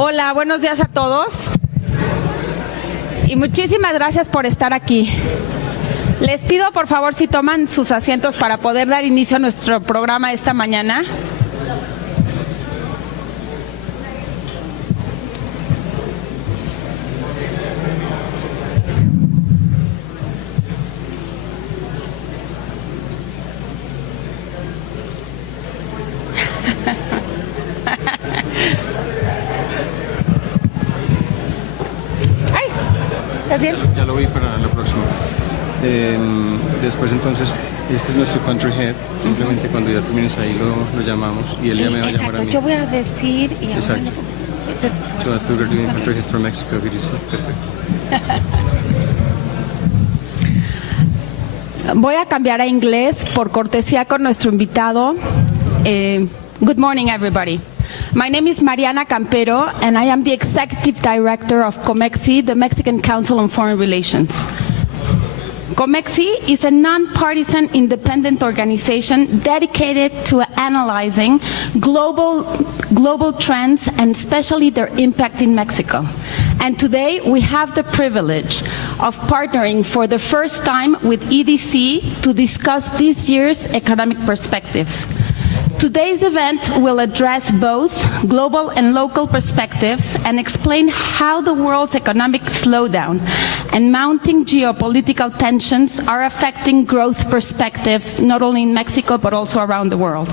Hola, buenos días a todos. Y muchísimas gracias por estar aquí. Les pido, por favor, si toman sus asientos para poder dar inicio a nuestro programa esta mañana. Bien. Ya lo vi para la próxima. Después entonces, este es nuestro country head. Simplemente cuando ya termines ahí lo llamamos y él ya me va a llamar a mí. Yo voy a decir y exacto. So that's what we're doing, country head from Mexico. Perfecto. Voy a cambiar a inglés por cortesía con nuestro invitado. Good morning, everybody. My name is Mariana Campero, and I am the Executive Director of COMEXI, the Mexican Council on Foreign Relations. COMEXI is a nonpartisan independent organization dedicated to analyzing global trends and especially their impact in Mexico. And today we have the privilege of partnering for the first time with EDC to discuss this year's economic perspectives. Today's event will address both global and local perspectives and explain how the world's economic slowdown and mounting geopolitical tensions are affecting growth perspectives not only in Mexico but also around the world.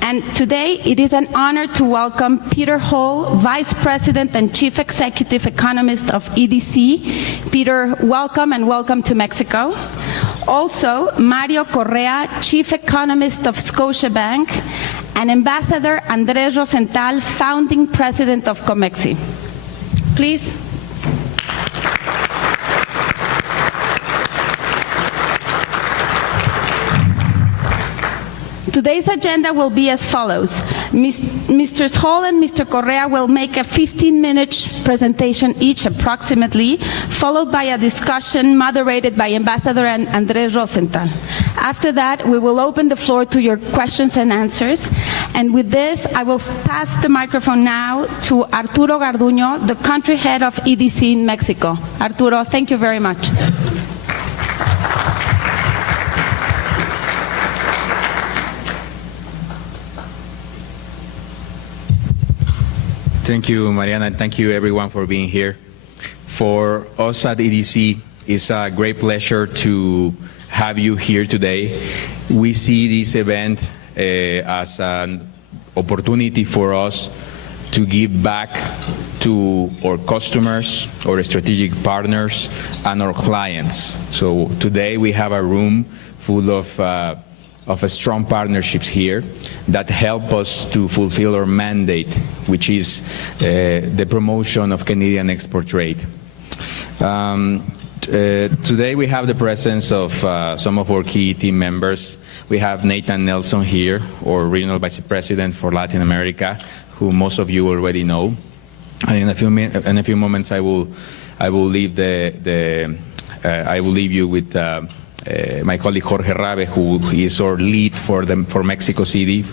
And today it is an honor to welcome Peter Hall, Vice President and Chief Executive Economist of EDC. Peter, welcome and welcome to Mexico. Also, Mario Correa, Chief Economist of Scotiabank, and Ambassador Andrés Rozental, Founding President of COMEXI. Please. Today's agenda will be as follows. Mr. Hall and Mr. Correa will make a 15-minute presentation each approximately, followed by a discussion moderated by Ambassador Andrés Rozental. After that, we will open the floor to your questions and answers. And with this, I will pass the microphone now to Arturo Garduño, the country head of EDC in Mexico. Arturo, thank you very much. Thank you, Mariana, and thank you everyone for being here. For us at EDC, it's a great pleasure to have you here today. We see this event as an opportunity for us to give back to our customers, our strategic partners, and our clients. So today we have a room full of strong partnerships here that help us to fulfill our mandate, which is the promotion of Canadian export trade. Today we have the presence of some of our key team members. We have Nathan Nelson here, our Regional Vice President for Latin America, who most of you already know. And in a few moments I will leave you with my colleague Jorge Rabe, who is our lead for Mexico City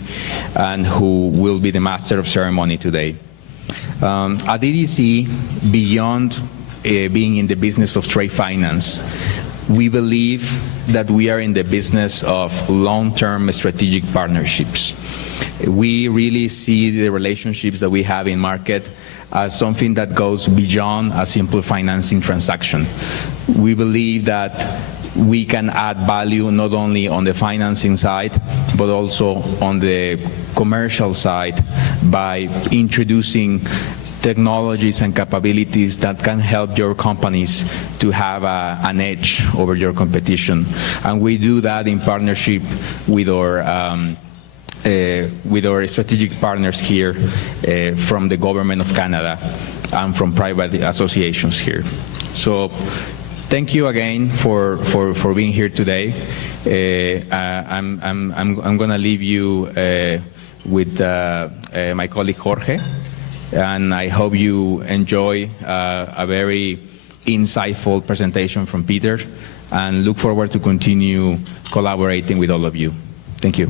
and who will be the master of ceremony today. At EDC, beyond being in the business of trade finance, we believe that we are in the business of long-term strategic partnerships. We really see the relationships that we have in market as something that goes beyond a simple financing transaction. We believe that we can add value not only on the financing side, but also on the commercial side by introducing technologies and capabilities that can help your companies to have an edge over your competition. And we do that in partnership with our strategic partners here from the Government of Canada and from private associations here. So thank you again for being here today. I'm going to leave you with my colleague Jorge, and I hope you enjoy a very insightful presentation from Peter, and look forward to continue collaborating with all of you. Thank you.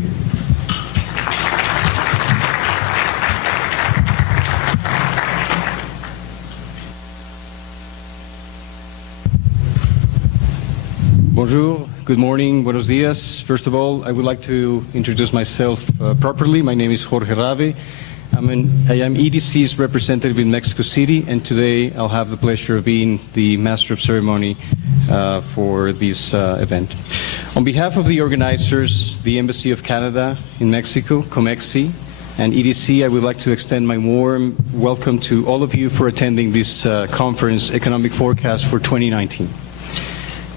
Bonjour, good morning, buenos dias. First of all, I would like to introduce myself properly. My name is Jorge Rave. I am EDC's representative in Mexico City, and today I'll have the pleasure of being the Master of Ceremony for this event. On behalf of the organizers, the Embassy of Canada in Mexico, COMEXI, and EDC, I would like to extend my warm welcome to all of you for attending this conference, Economic Forecast for 2019.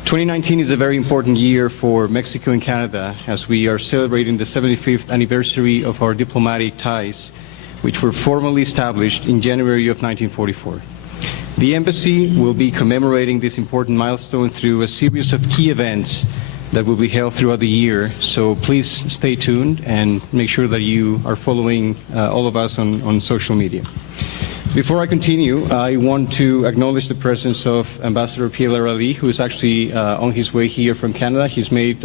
2019 is a very important year for Mexico and Canada as we are celebrating the 75th anniversary of our diplomatic ties, which were formally established in January of 1944. The embassy will be commemorating this important milestone through a series of key events that will be held throughout the year, so please stay tuned and make sure that you are following all of us on social media. Before I continue, I want to acknowledge the presence of Ambassador Pierre Ali, who is actually on his way here from Canada. He's made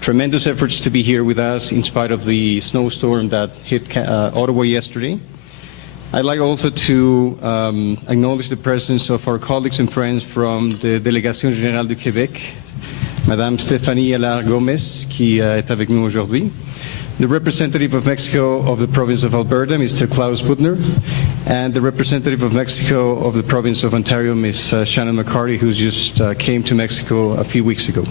tremendous efforts to be here with us in spite of the snowstorm that hit Ottawa yesterday. I'd like also to acknowledge the presence of our colleagues and friends from the Délégation Générale du Québec, Madame Stéphanie Allard-Gomez, qui est avec nous aujourd'hui. The representative of Mexico of the province of Alberta, Mr. Klaus Budner, and the representative of Mexico of the province of Ontario, Ms. Shannon McCarty, who just came to Mexico a few weeks ago.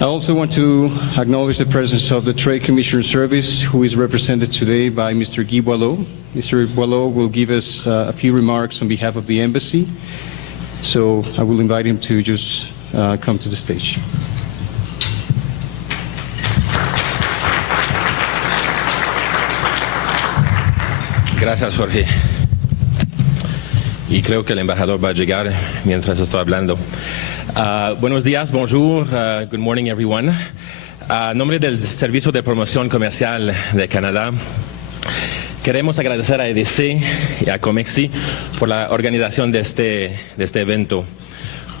I also want to acknowledge the presence of the Trade Commissioner Service, who is represented today by Mr. Guy Boileau. Mr. Boileau will give us a few remarks on behalf of the embassy, so I will invite him to just come to the stage. Gracias, Jorge. Y creo que el embajador va a llegar mientras estoy hablando. Buenos días, bonjour, good morning everyone. A nombre del Servicio de Promoción Comercial de Canadá, queremos agradecer a EDC y a COMEXI por la organización de este evento.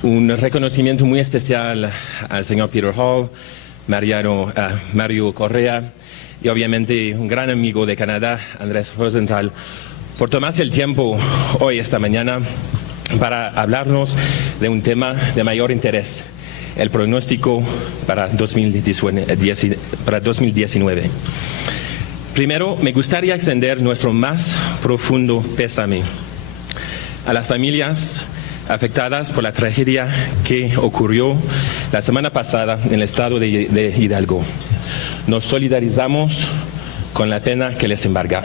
Un reconocimiento muy especial al señor Peter Hall, Mario Correa, y obviamente un gran amigo de Canadá, Andrés Rozental, por tomarse el tiempo hoy, esta mañana, para hablarnos de un tema de mayor interés, el pronóstico para 2019. Primero, me gustaría extender nuestro más profundo pésame a las familias afectadas por la tragedia que ocurrió la semana pasada en el estado de Hidalgo. Nos solidarizamos con la pena que les embarga.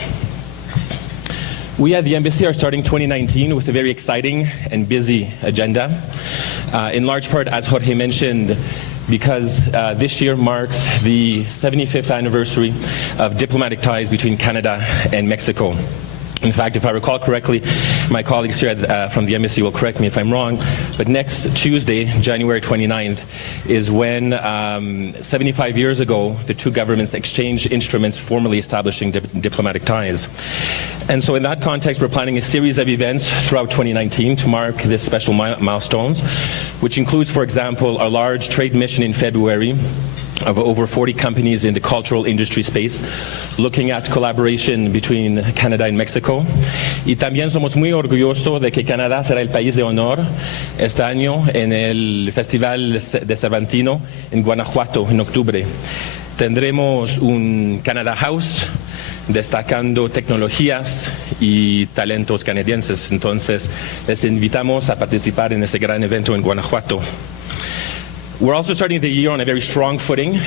We at the Embassy are starting 2019 with a very exciting and busy agenda, in large part, as Jorge mentioned, because this year marks the 75th anniversary of diplomatic ties between Canada and Mexico. In fact, if I recall correctly, my colleagues here from the embassy will correct me if I'm wrong, but next Tuesday, January 29th, is when 75 years ago, the two governments exchanged instruments formally establishing diplomatic ties. And so in that context, we're planning a series of events throughout 2019 to mark this special milestones, which includes, for example, a large trade mission in February of over 40 companies in the cultural industry space, looking at collaboration between Canada and Mexico. Y también somos muy orgullosos de que Canadá será el país de honor este año en el Festival de Cervantino en Guanajuato en octubre. Tendremos un Canada House destacando tecnologías y talentos canadienses. Entonces, les invitamos a participar en ese gran evento en Guanajuato. We're also starting the year on a very strong footing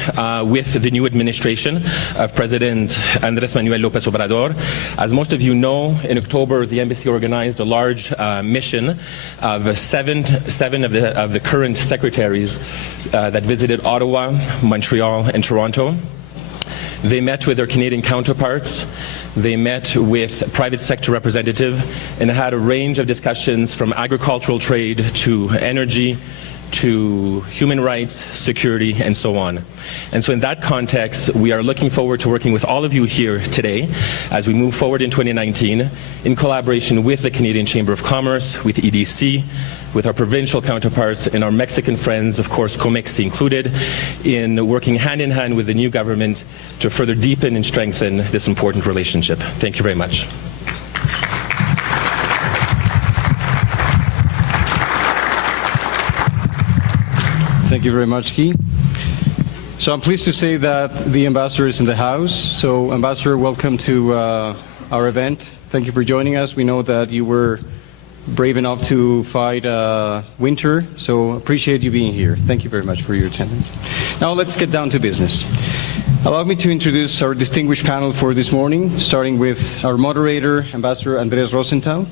with the new administration of President Andrés Manuel López Obrador. As most of you know, in October, the embassy organized a large mission of seven of the current secretaries that visited Ottawa, Montreal, and Toronto. They met with their Canadian counterparts. They met with private sector representatives and had a range of discussions from agricultural trade to energy, to human rights, security, and so on. And so in that context, we are looking forward to working with all of you here today as we move forward in 2019 in collaboration with the Canadian Chamber of Commerce, with EDC, with our provincial counterparts and our Mexican friends, of course, COMEXI included, in working hand in hand with the new government to further deepen and strengthen this important relationship. Thank you very much. Thank you very much, Guy. So I'm pleased to say that the ambassador is in the house. So Ambassador, welcome to our event. Thank you for joining us. We know that you were brave enough to fight winter, so appreciate you being here. Thank you very much for your attendance. Now let's get down to business. Allow me to introduce our distinguished panel for this morning, starting with our moderator, Ambassador Andrés Rozental.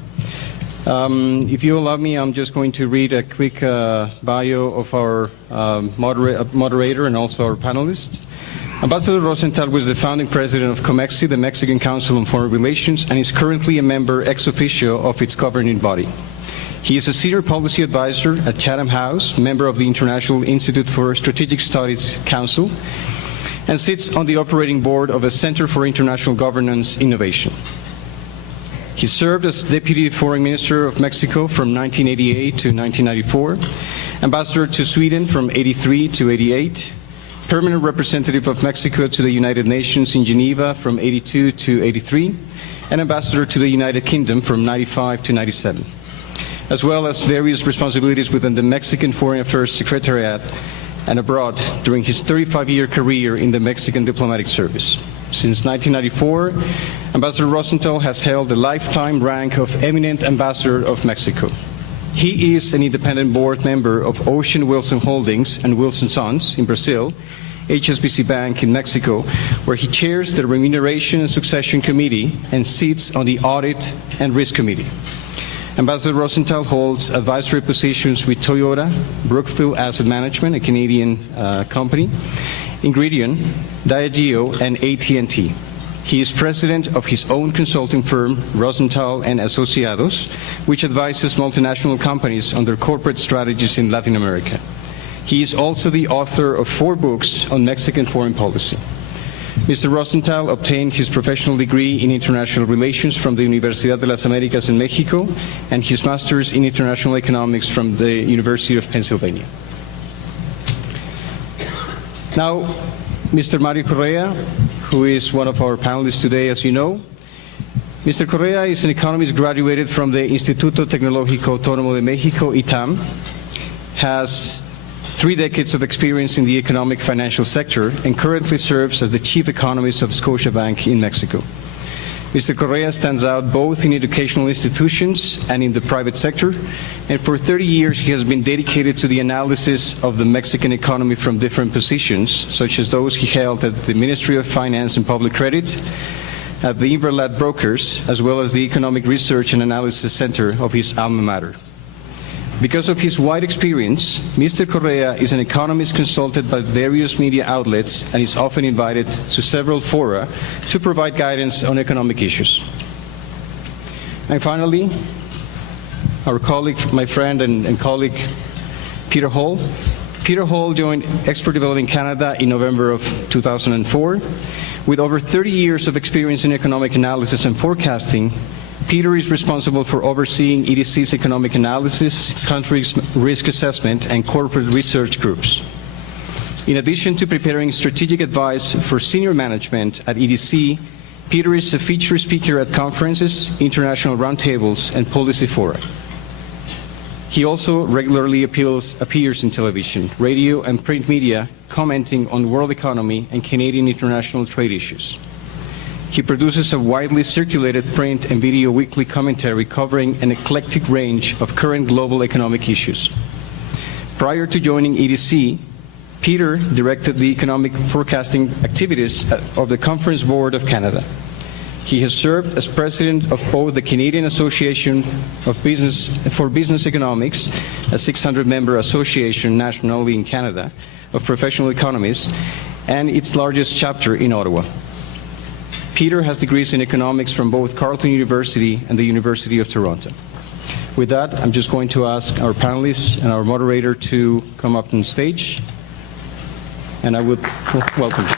If you allow me, I'm just going to read a quick bio of our moderator and also our panelists. Ambassador Rozental was the founding president of COMEXI, the Mexican Council on Foreign Relations, and is currently a member ex officio of its governing body. He is a senior policy advisor at Chatham House, member of the International Institute for Strategic Studies Council, and sits on the operating board of a Center for International Governance Innovation. He served as Deputy Foreign Minister of Mexico from 1988 to 1994, Ambassador to Sweden from 83 to 88, Permanent Representative of Mexico to the United Nations in Geneva from 82 to 83, and Ambassador to the United Kingdom from 95 to 97, as well as various responsibilities within the Mexican Foreign Affairs Secretariat and abroad during his 35-year career in the Mexican diplomatic service. Since 1994, Ambassador Rozental has held the lifetime rank of Eminent Ambassador of Mexico. He is an independent board member of Ocean Wilson Holdings and Wilson Sons in Brazil, HSBC Bank in Mexico, where he chairs the Remuneration and Succession Committee and sits on the Audit and Risk Committee. Ambassador Rozental holds advisory positions with Toyota, Brookfield Asset Management, a Canadian company, Ingredion, Diageo, and AT&T. He is president of his own consulting firm, Rozental and Asociados, which advises multinational companies on their corporate strategies in Latin America. He is also the author of 4 books on Mexican foreign policy. Mr. Rozental obtained his professional degree in international relations from the Universidad de las Américas in Mexico and his master's in international economics from the University of Pennsylvania. Now, Mr. Mario Correa, who is one of our panelists today, as you know. Mr. Correa is an economist graduated from the Instituto Tecnológico Autónomo de México, ITAM, has 3 decades of experience in the economic financial sector, and currently serves as the chief economist of Scotiabank in Mexico. Mr. Correa stands out both in educational institutions and in the private sector, and for 30 years he has been dedicated to the analysis of the Mexican economy from different positions, such as those he held at the Ministry of Finance and Public Credit, at the Inverlat Brokers, as well as the Economic Research and Analysis Center of his alma mater. Because of his wide experience, Mr. Correa is an economist consulted by various media outlets and is often invited to several fora to provide guidance on economic issues. And finally, our colleague, my friend and colleague, Peter Hall. Peter Hall joined Export Development Canada in November of 2004. With over 30 years of experience in economic analysis and forecasting, Peter is responsible for overseeing EDC's economic analysis, country risk assessment, and corporate research groups. In addition to preparing strategic advice for senior management at EDC, Peter is a featured speaker at conferences, international roundtables, and policy fora. He also regularly appears in television, radio, and print media, commenting on world economy and Canadian international trade issues. He produces a widely circulated print and video weekly commentary covering an eclectic range of current global economic issues. Prior to joining EDC, Peter directed the economic forecasting activities of the Conference Board of Canada. He has served as president of both the Canadian Association for Business Economics, a 600-member association nationally in Canada of professional economists, and its largest chapter in Ottawa. Peter has degrees in economics from both Carleton University and the University of Toronto. With that, I'm just going to ask our panelists and our moderator to come up on stage, and I would welcome you.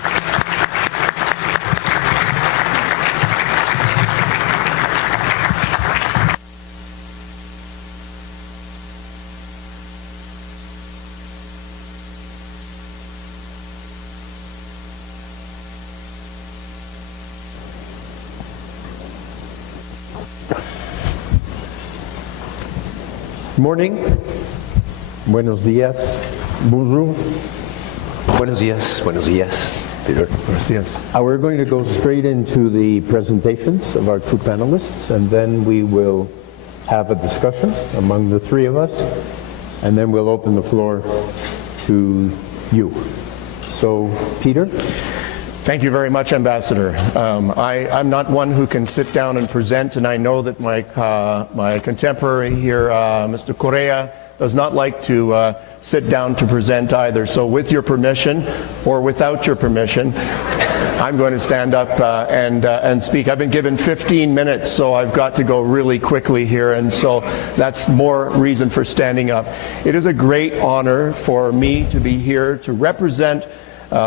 Morning. Buenos días. Bonjour. Buenos días, Peter. Buenos días. We're going to go straight into the presentations of our two panelists, and then we will have a discussion among the three of us, and then we'll open the floor to you. So, Peter? Thank you very much, Ambassador. I'm not one who can sit down and present, and I know that my contemporary here, Mr. Correa, does not like to sit down to present either. So with your permission, or without your permission, I'm going to stand up and speak. I've been given 15 minutes, so I've got to go really quickly here, and so that's more reason for standing up. It is a great honor for me to be here to represent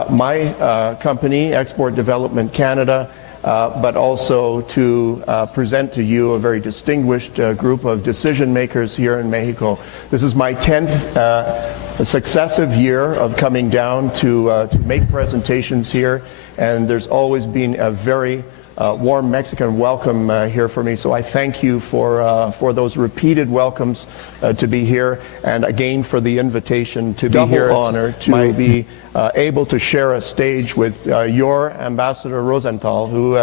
my company, Export Development Canada, but also to present to you a very distinguished group of decision makers here in Mexico. This is my 10th successive year of coming down to make presentations here, and there's always been a very warm Mexican welcome here for me, so I thank you for those repeated welcomes to be here, and again for the invitation to be here. It's an honor to be able to share a stage with your Ambassador Rozental, who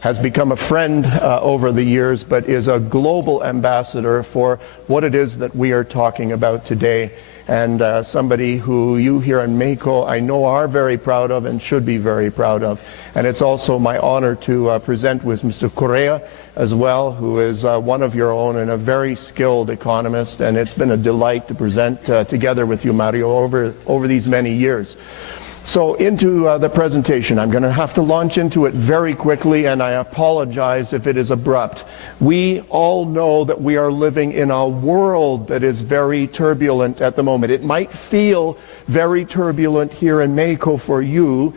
has become a friend over the years, but is a global ambassador for what it is that we are talking about today. And somebody who you here in Mexico I know are very proud of and should be very proud of. And it's also my honor to present with Mr. Correa as well, who is one of your own and a very skilled economist, and it's been a delight to present together with you, Mario, over these many years. So into the presentation. I'm going to have to launch into it very quickly, and I apologize if it is abrupt. We all know that we are living in a world that is very turbulent at the moment. It might feel very turbulent here in Mexico for you,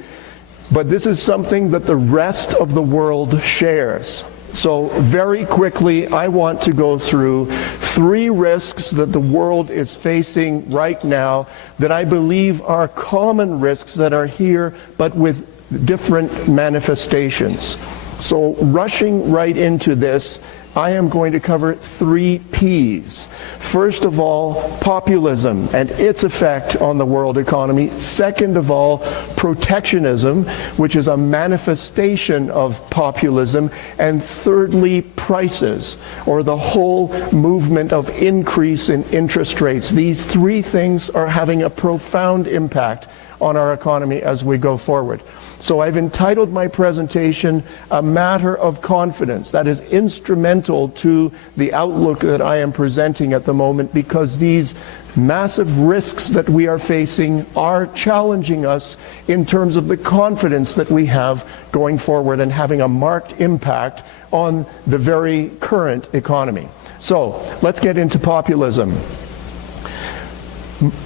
but this is something that the rest of the world shares. So very quickly, I want to go through 3 risks that the world is facing right now that I believe are common risks that are here, but with different manifestations. So rushing right into this, I am going to cover 3 P's. First of all, populism and its effect on the world economy. Second of all, protectionism, which is a manifestation of populism. And thirdly, prices, or the whole movement of increase in interest rates. These 3 things are having a profound impact on our economy as we go forward. So I've entitled my presentation, A Matter of Confidence. That is instrumental to the outlook that I am presenting at the moment, because these massive risks that we are facing are challenging us in terms of the confidence that we have going forward and having a marked impact on the very current economy. So let's get into populism.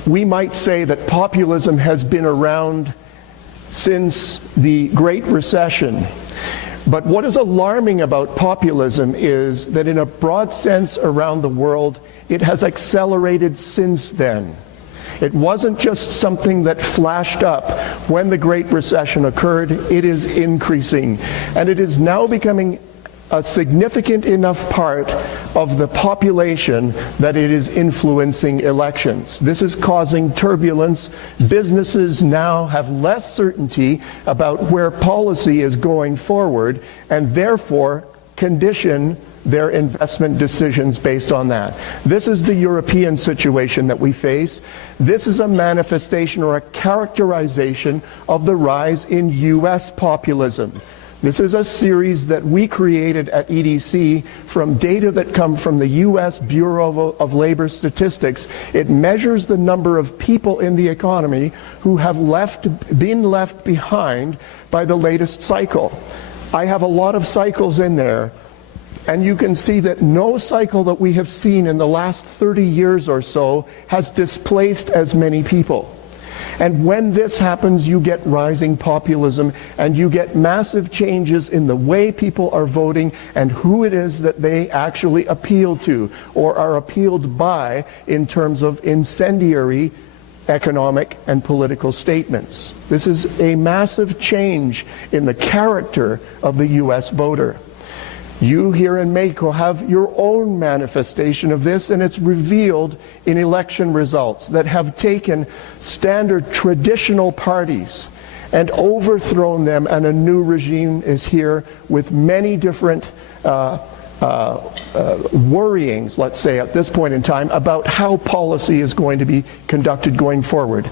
We might say that populism has been around since the Great Recession. But what is alarming about populism is that in a broad sense around the world, it has accelerated since then. It wasn't just something that flashed up when the Great Recession occurred. It is increasing. And it is now becoming a significant enough part of the population that it is influencing elections. This is causing turbulence. Businesses now have less certainty about where policy is going forward, and therefore condition their investment decisions based on that. This is the European situation that we face. This is a manifestation or a characterization of the rise in U.S. populism. This is a series that we created at EDC from data that come from the U.S. Bureau of Labor Statistics. It measures the number of people in the economy who have been left behind by the latest cycle. I have a lot of cycles in there, and you can see that no cycle that we have seen in the last 30 years or so has displaced as many people. And when this happens, you get rising populism, and you get massive changes in the way people are voting and who it is that they actually appeal to or are appealed by in terms of incendiary economic and political statements. This is a massive change in the character of the U.S. voter. You here in México have your own manifestation of this, and it's revealed in election results that have taken standard traditional parties and overthrown them, and a new regime is here with many different worryings, let's say, at this point in time about how policy is going to be conducted going forward.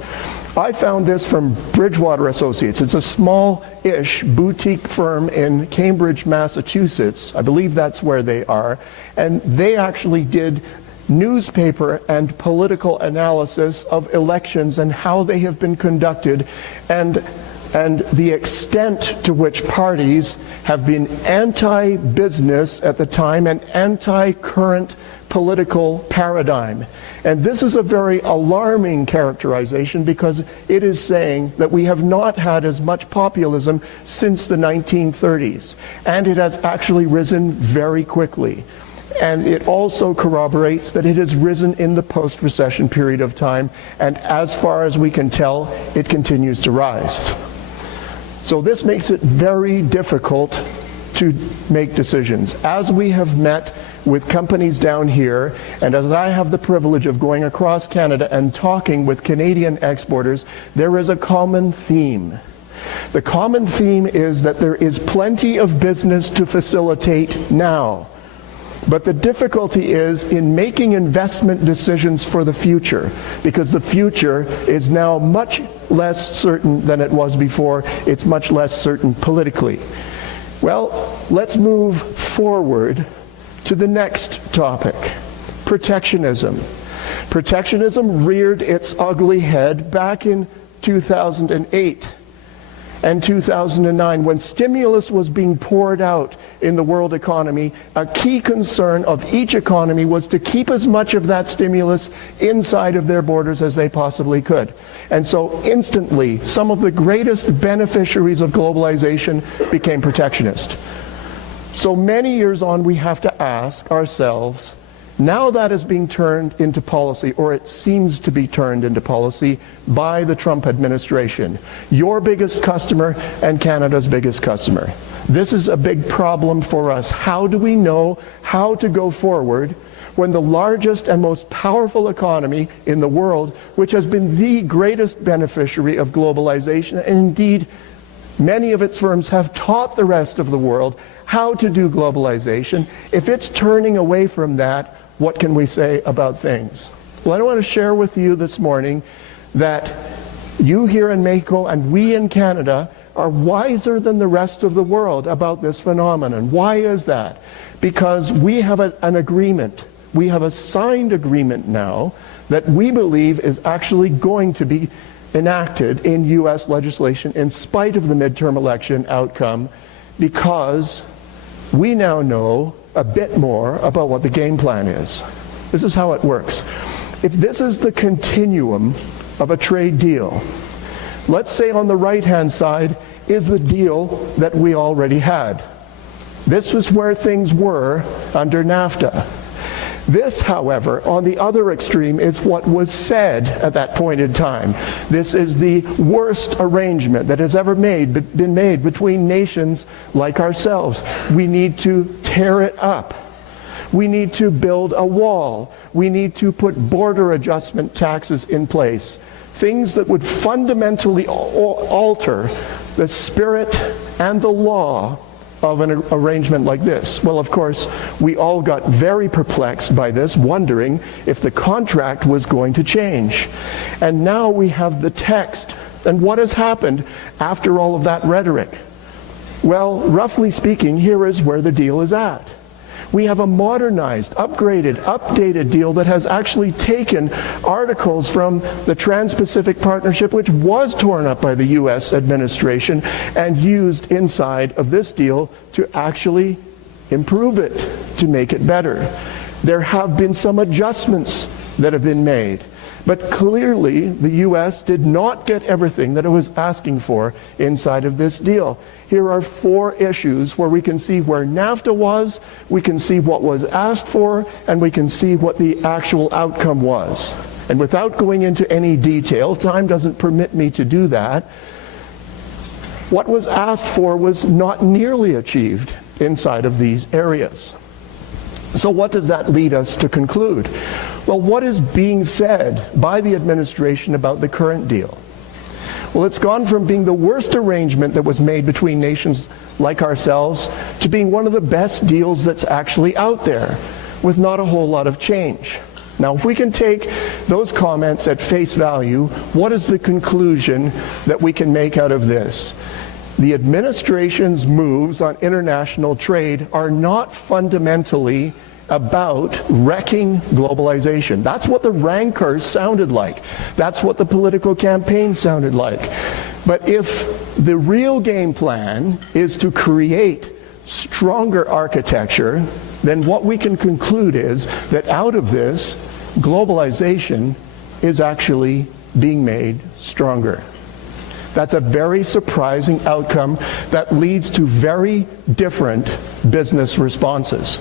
I found this from Bridgewater Associates. It's a small-ish boutique firm in Cambridge, Massachusetts. I believe that's where they are. And they actually did newspaper and political analysis of elections and how they have been conducted, and the extent to which parties have been anti-business at the time and anti-current political paradigm. And this is a very alarming characterization, because it is saying that we have not had as much populism since the 1930s, and it has actually risen very quickly. And it also corroborates that it has risen in the post-recession period of time, and as far as we can tell, it continues to rise. So this makes it very difficult to make decisions. As we have met with companies down here, and as I have the privilege of going across Canada and talking with Canadian exporters, there is a common theme. The common theme is that there is plenty of business to facilitate now. But the difficulty is in making investment decisions for the future, because the future is now much less certain than it was before. It's much less certain politically. Well, let's move forward to the next topic, protectionism. Protectionism reared its ugly head back in 2008 and 2009, when stimulus was being poured out in the world economy. A key concern of each economy was to keep as much of that stimulus inside of their borders as they possibly could. And so instantly, some of the greatest beneficiaries of globalization became protectionist. So many years on, we have to ask ourselves, now that is being turned into policy, or it seems to be turned into policy by the Trump administration. Your biggest customer and Canada's biggest customer. This is a big problem for us. How do we know how to go forward when the largest and most powerful economy in the world, which has been the greatest beneficiary of globalization, and indeed many of its firms have taught the rest of the world how to do globalization, if it's turning away from that, what can we say about things? Well, I want to share with you this morning that you here in Mexico and we in Canada are wiser than the rest of the world about this phenomenon. Why is that? Because we have an agreement. We have a signed agreement now that we believe is actually going to be enacted in U.S. legislation in spite of the midterm election outcome, because we now know a bit more about what the game plan is. This is how it works. If this is the continuum of a trade deal, let's say on the right-hand side is the deal that we already had. This was where things were under NAFTA. This, however, on the other extreme is what was said at that point in time. This is the worst arrangement that has ever been made between nations like ourselves. We need to tear it up. We need to build a wall. We need to put border adjustment taxes in place. Things that would fundamentally alter the spirit and the law of an arrangement like this. Well, of course, we all got very perplexed by this, wondering if the contract was going to change. And now we have the text. And what has happened after all of that rhetoric? Well, roughly speaking, here is where the deal is at. We have a modernized, upgraded, updated deal that has actually taken articles from the Trans-Pacific Partnership, which was torn up by the U.S. administration, and used inside of this deal to actually improve it, to make it better. There have been some adjustments that have been made. But clearly, the U.S. did not get everything that it was asking for inside of this deal. Here are 4 issues where we can see where NAFTA was, we can see what was asked for, and we can see what the actual outcome was. And without going into any detail, time doesn't permit me to do that, what was asked for was not nearly achieved inside of these areas. So what does that lead us to conclude? Well, what is being said by the administration about the current deal? Well, it's gone from being the worst arrangement that was made between nations like ourselves to being one of the best deals that's actually out there, with not a whole lot of change. Now, if we can take those comments at face value, what is the conclusion that we can make out of this? The administration's moves on international trade are not fundamentally about wrecking globalization. That's what the rancors sounded like. That's what the political campaign sounded like. But if the real game plan is to create stronger architecture, then what we can conclude is that out of this, globalization is actually being made stronger. That's a very surprising outcome that leads to very different business responses.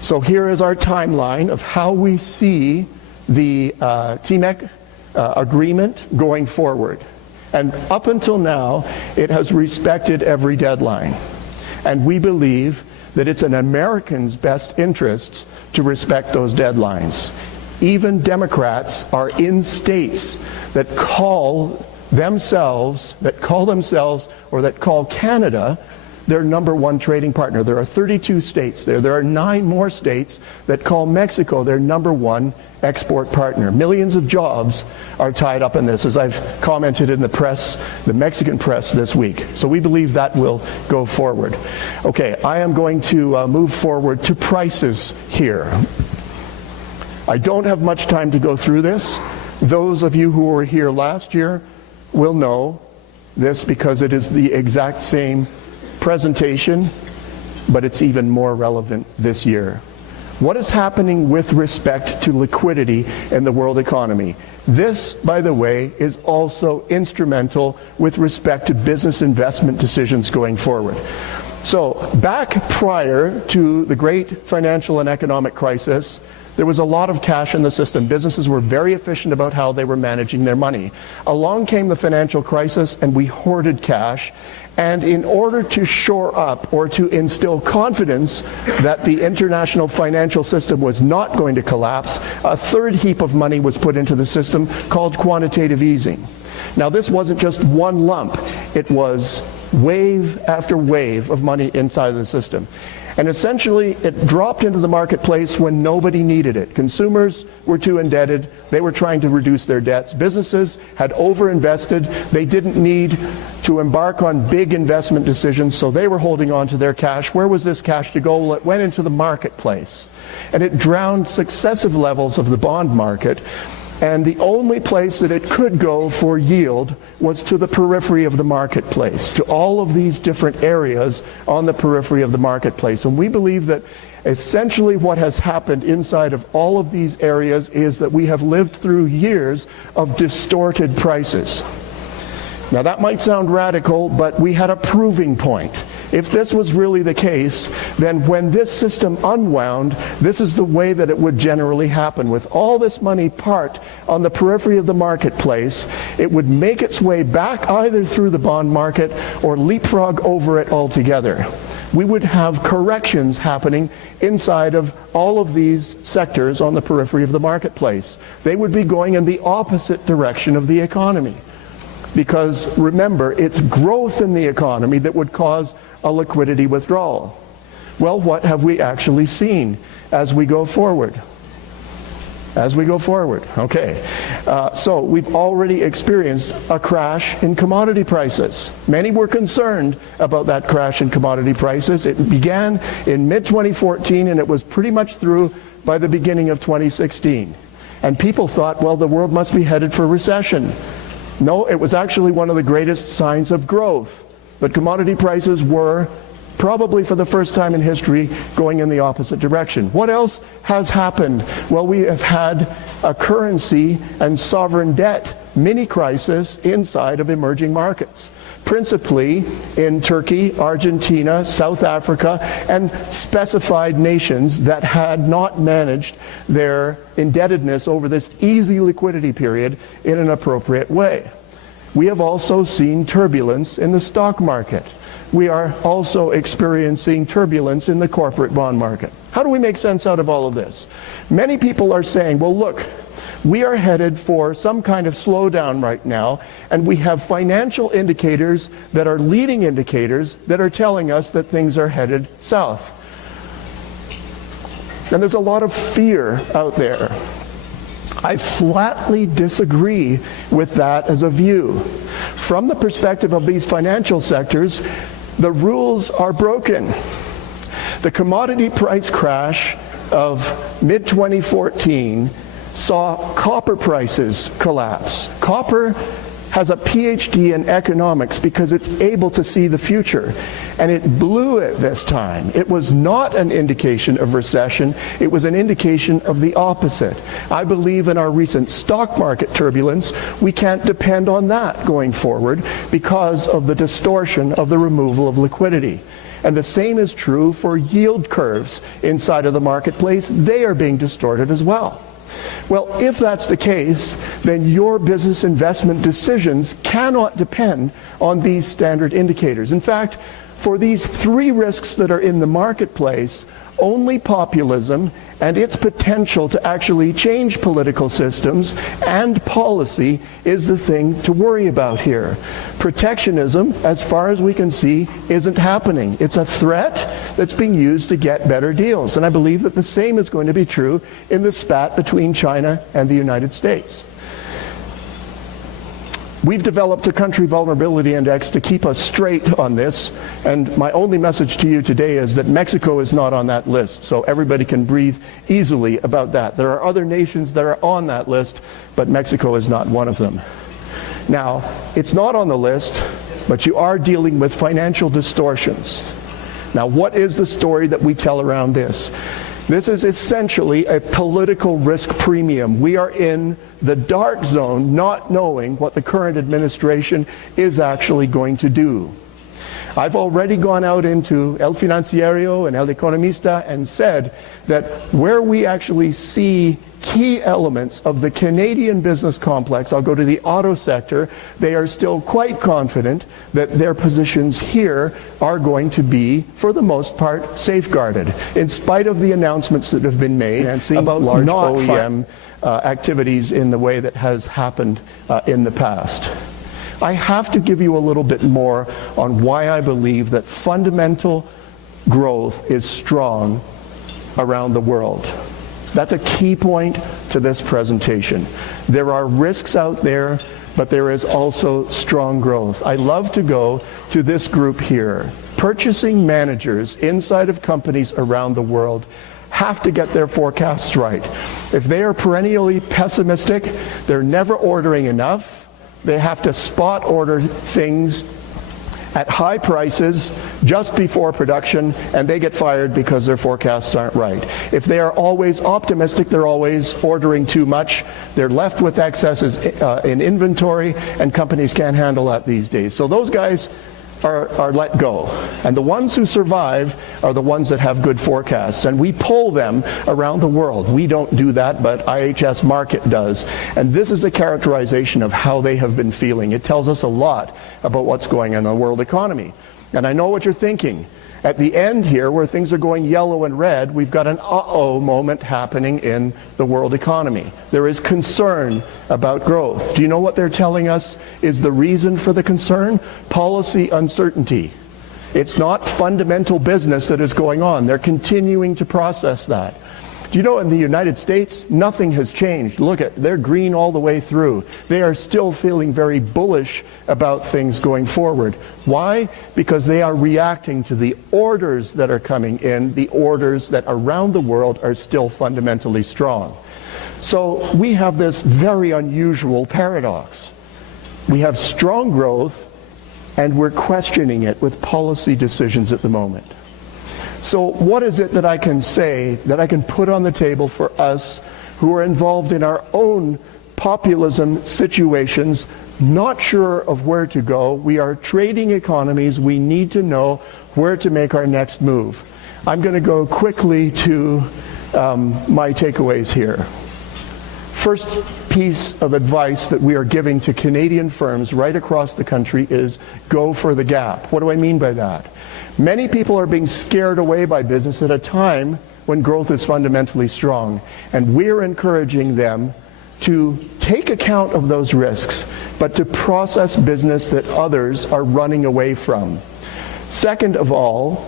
So here is our timeline of how we see the TMEC agreement going forward. And up until now, it has respected every deadline. And we believe that it's in Americans' best interests to respect those deadlines. Even Democrats are in states that call themselves, or that call Canada their number one trading partner. There are 32 states there. There are 9 more states that call Mexico their number one export partner. Millions of jobs are tied up in this, as I've commented in the press, the Mexican press this week. So we believe that will go forward. Okay, I am going to move forward to prices here. I don't have much time to go through this. Those of you who were here last year will know this because it is the exact same presentation, but it's even more relevant this year. What is happening with respect to liquidity in the world economy? This, by the way, is also instrumental with respect to business investment decisions going forward. So, back prior to the great financial and economic crisis, there was a lot of cash in the system. Businesses were very efficient about how they were managing their money. Along came the financial crisis and we hoarded cash. And in order to shore up or to instill confidence that the international financial system was not going to collapse, a third heap of money was put into the system called quantitative easing. Now, this wasn't just one lump. It was wave after wave of money inside of the system. And essentially, it dropped into the marketplace when nobody needed it. Consumers were too indebted. They were trying to reduce their debts. Businesses had overinvested. They didn't need to embark on big investment decisions, so they were holding on to their cash. Where was this cash to go? Well, it went into the marketplace. And it drowned successive levels of the bond market. And the only place that it could go for yield was to the periphery of the marketplace, to all of these different areas on the periphery of the marketplace. And we believe that essentially what has happened inside of all of these areas is that we have lived through years of distorted prices. Now that might sound radical, but we had a proving point. If this was really the case, then when this system unwound, this is the way that it would generally happen. With all this money parked on the periphery of the marketplace, it would make its way back either through the bond market or leapfrog over it altogether. We would have corrections happening inside of all of these sectors on the periphery of the marketplace. They would be going in the opposite direction of the economy. Because remember, it's growth in the economy that would cause a liquidity withdrawal. Well, what have we actually seen as we go forward? Okay. So we've already experienced a crash in commodity prices. Many were concerned about that crash in commodity prices. It began in mid-2014 and it was pretty much through by the beginning of 2016. And people thought, well, the world must be headed for recession. No, it was actually one of the greatest signs of growth. But commodity prices were, probably for the first time in history, going in the opposite direction. What else has happened? Well, we have had a currency and sovereign debt mini-crisis inside of emerging markets. Principally in Turkey, Argentina, South Africa, and specified nations that had not managed their indebtedness over this easy liquidity period in an appropriate way. We have also seen turbulence in the stock market. we are also experiencing turbulence in the corporate bond market. How do we make sense out of all of this? Many people are saying, well, look, we are headed for some kind of slowdown right now, and we have financial indicators that are leading indicators that are telling us that things are headed south. And there's a lot of fear out there. I flatly disagree with that as a view. From the perspective of these financial sectors, the rules are broken. The commodity price crash of mid-2014 saw copper prices collapse. Copper has a PhD in economics because it's able to see the future, and it blew it this time. It was not an indication of recession, it was an indication of the opposite. I believe in our recent stock market turbulence, we can't depend on that going forward because of the distortion of the removal of liquidity. And the same is true for yield curves inside of the marketplace. They are being distorted as well. Well, if that's the case, then your business investment decisions cannot depend on these standard indicators. In fact, for these three risks that are in the marketplace, only populism and its potential to actually change political systems and policy is the thing to worry about here. Protectionism, as far as we can see, isn't happening. It's a threat that's being used to get better deals. And I believe that the same is going to be true in the spat between China and the United States. We've developed a country vulnerability index to keep us straight on this, and my only message to you today is that Mexico is not on that list, so everybody can breathe easily about that. There are other nations that are on that list, but Mexico is not one of them. Now, it's not on the list, but you are dealing with financial distortions. Now, what is the story that we tell around this? This is essentially a political risk premium. We are in the dark zone, not knowing what the current administration is actually going to do. I've already gone out into El Financiero and El Economista and said that where we actually see key elements of the Canadian business complex, I'll go to the auto sector, they are still quite confident that their positions here are going to be, for the most part, safeguarded, in spite of the announcements that have been made about large OEM activities in the way that has happened in the past. I have to give you a little bit more on why I believe that fundamental growth is strong around the world. That's a key point to this presentation. There are risks out there, but there is also strong growth. I love to go to this group here. Purchasing managers inside of companies around the world have to get their forecasts right. If they are perennially pessimistic, they're never ordering enough. They have to spot order things at high prices just before production, and they get fired because their forecasts aren't right. If they are always optimistic, they're always ordering too much. They're left with excesses in inventory, and companies can't handle that these days. So those guys are let go. And the ones who survive are the ones that have good forecasts. And we poll them around the world. We don't do that, but IHS Markit does. And this is a characterization of how they have been feeling. It tells us a lot about what's going on in the world economy. And I know what you're thinking. At the end here, where things are going yellow and red, we've got an uh-oh moment happening in the world economy. There is concern about growth. Do you know what they're telling us is the reason for the concern? Policy uncertainty. It's not fundamental business that is going on. They're continuing to process that. Do you know in the United States, nothing has changed. Look at, they're green all the way through. They are still feeling very bullish about things going forward. Why? Because they are reacting to the orders that are coming in, the orders that around the world are still fundamentally strong. So we have this very unusual paradox. We have strong growth, and we're questioning it with policy decisions at the moment. So what is it that I can say, that I can put on the table for us who are involved in our own populism situations, not sure of where to go? We are trading economies. We need to know where to make our next move. I'm going to go quickly to my takeaways here. First piece of advice that we are giving to Canadian firms right across the country is go for the gap. What do I mean by that? Many people are being scared away by business at a time when growth is fundamentally strong, and we're encouraging them to take account of those risks, but to process business that others are running away from. Second of all,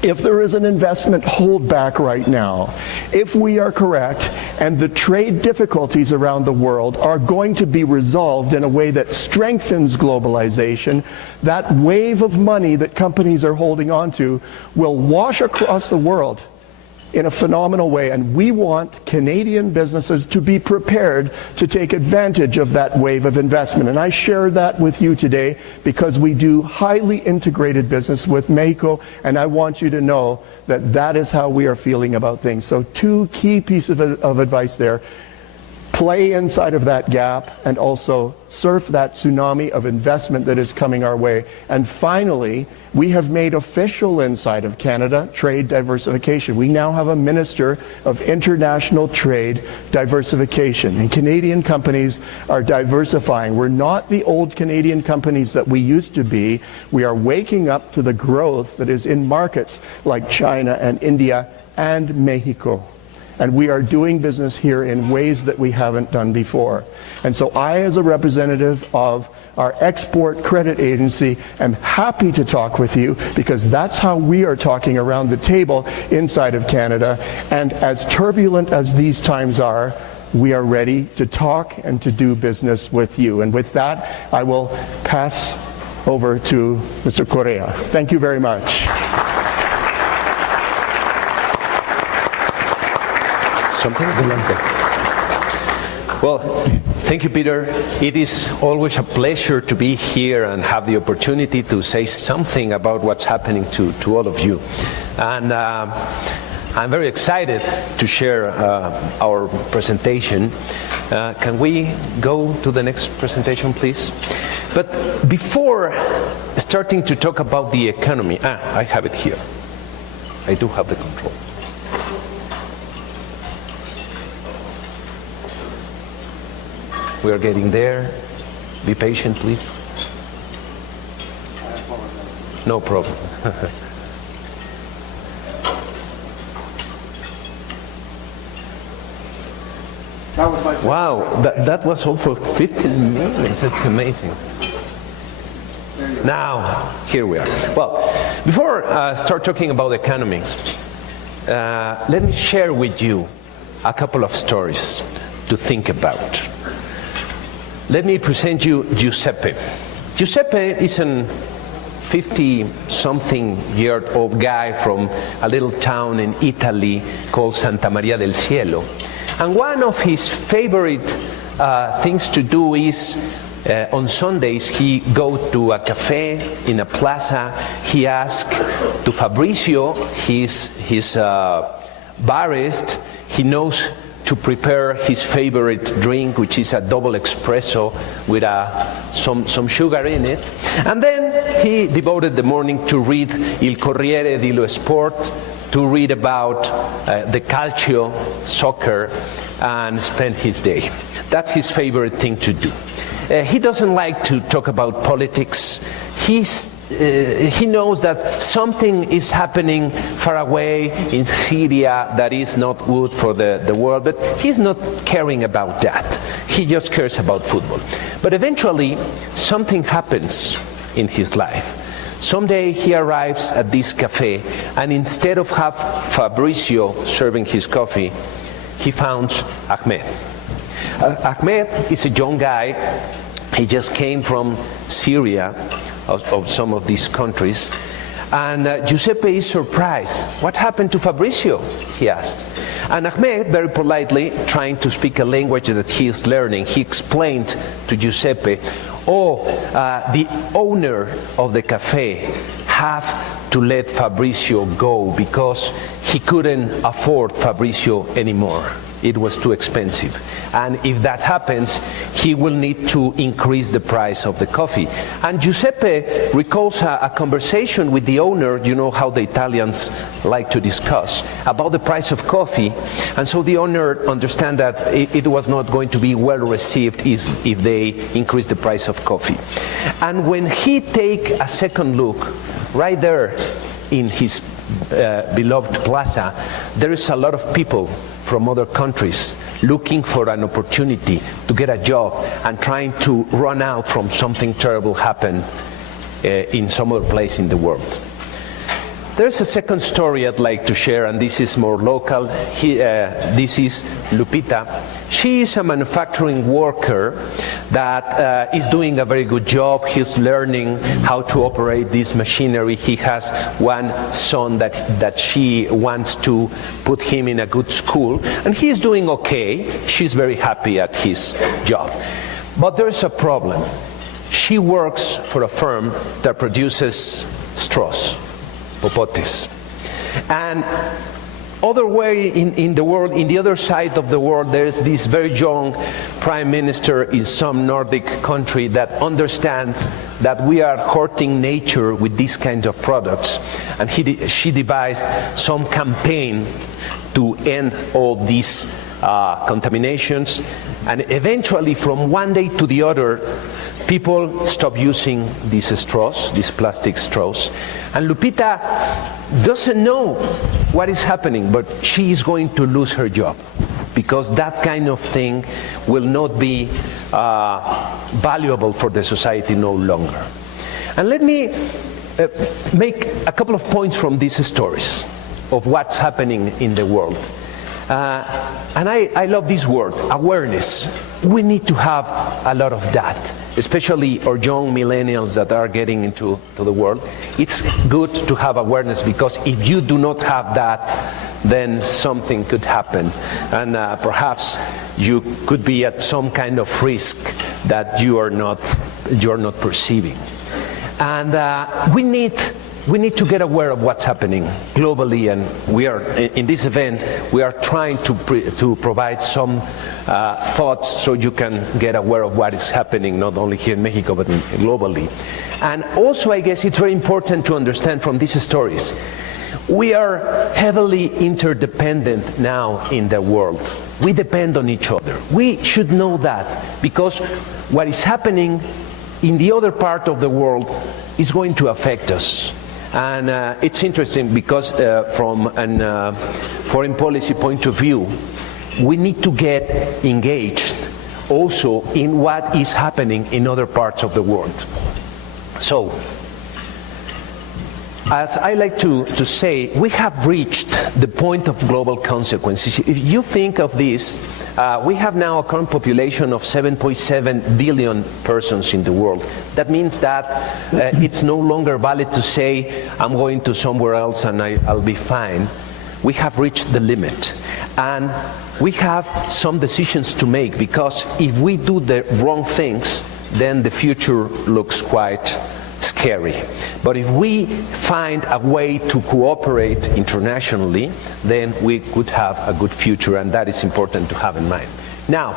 if there is an investment holdback right now, if we are correct and the trade difficulties around the world are going to be resolved in a way that strengthens globalization, that wave of money that companies are holding on to will wash across the world in a phenomenal way, and we want Canadian businesses to be prepared to take advantage of that wave of investment. And I share that with you today because we do highly integrated business with México, and I want you to know that that is how we are feeling about things. So two key pieces of advice there. Play inside of that gap and also surf that tsunami of investment that is coming our way. And finally, we have made official inside of Canada trade diversification. We now have a Minister of International Trade Diversification, and Canadian companies are diversifying. We're not the old Canadian companies that we used to be. We are waking up to the growth that is in markets like China and India and Mexico. And we are doing business here in ways that we haven't done before. And so I, as a representative of our export credit agency, am happy to talk with you because that's how we are talking around the table inside of Canada. And as turbulent as these times are, we are ready to talk and to do business with you. And with that, I will pass over to Mr. Correa. Thank you very much. Something? Well, thank you, Peter. It is always a pleasure to be here and have the opportunity to say something about what's happening to all of you. And I'm very excited to share our presentation. Can we go to the next presentation, please? But before starting to talk about the economy, I have it here. I do have the control. We are getting there. Be patient, please. No problem. Wow, that was all for 15 minutes. That's amazing. Now, here we are. Well, before I start talking about economics, let me share with you a couple of stories to think about. Let me present you Giuseppe. Giuseppe is a 50-something-year-old guy from a little town in Italy called Santa Maria del Cielo. And one of his favorite things to do is, on Sundays, he go to a cafe in a plaza. He asks to Fabricio, his barist. He knows to prepare his favorite drink, which is a double espresso with some sugar in it. And then he devoted the morning to read Il Corriere dello Sport, to read about the calcio, soccer, and spend his day. That's his favorite thing to do. He doesn't like to talk about politics. He knows that something is happening far away in Syria that is not good for the world, but he's not caring about that. He just cares about football. But eventually, something happens in his life. Someday he arrives at this cafe, and instead of have Fabricio serving his coffee, he found Ahmed. Ahmed is a young guy. He just came from Syria, of some of these countries, and Giuseppe is surprised. What happened to Fabricio? He asked. And Ahmed, very politely, trying to speak a language that he is learning, he explained to Giuseppe, the owner of the cafe have to let Fabricio go because he couldn't afford Fabricio anymore. it was too expensive. And if that happens, he will need to increase the price of the coffee. And Giuseppe recalls a conversation with the owner, you know how the Italians like to discuss, about the price of coffee. And so the owner understands that it was not going to be well received if they increase the price of coffee. And when he take a second look, right there in his beloved plaza, there is a lot of people from other countries looking for an opportunity to get a job and trying to run out from something terrible happen in some other place in the world. There's a second story I'd like to share, and this is more local. This is Lupita. She is a manufacturing worker that is doing a very good job. He's learning how to operate this machinery. He has one son that she wants to put him in a good school, and he's doing okay. She's very happy at his job. But there's a problem. She works for a firm that produces straws, popotes. And other way in the world, in the other side of the world, there's this very young prime minister in some Nordic country that understands that we are hurting nature with these kinds of products. And she devised some campaign to end all these contaminations. And eventually, from one day to the other, people stop using these straws, these plastic straws. And Lupita doesn't know what is happening, but she is going to lose her job because that kind of thing will not be valuable for the society no longer. And let me make a couple of points from these stories of what's happening in the world. And I love this word, awareness. We need to have a lot of that, especially our young millennials that are getting into the world. It's good to have awareness because if you do not have that, then something could happen. And perhaps you could be at some kind of risk that you're not perceiving. And we need to get aware of what's happening globally, and we are in this event. We are trying to provide some thoughts so you can get aware of what is happening, not only here in Mexico but globally. And also, I guess it's very important to understand from these stories, we are heavily interdependent now in the world. We depend on each other. We should know that because what is happening in the other part of the world is going to affect us. And it's interesting because from a foreign policy point of view, we need to get engaged also in what is happening in other parts of the world. So, as I like to say, we have reached the point of global consequences. If you think of this, we have now a current population of 7.7 billion persons in the world. That means that it's no longer valid to say, I'm going to somewhere else and I'll be fine. We have reached the limit. And we have some decisions to make because if we do the wrong things, then the future looks quite scary. But if we find a way to cooperate internationally, then we could have a good future, and that is important to have in mind. Now,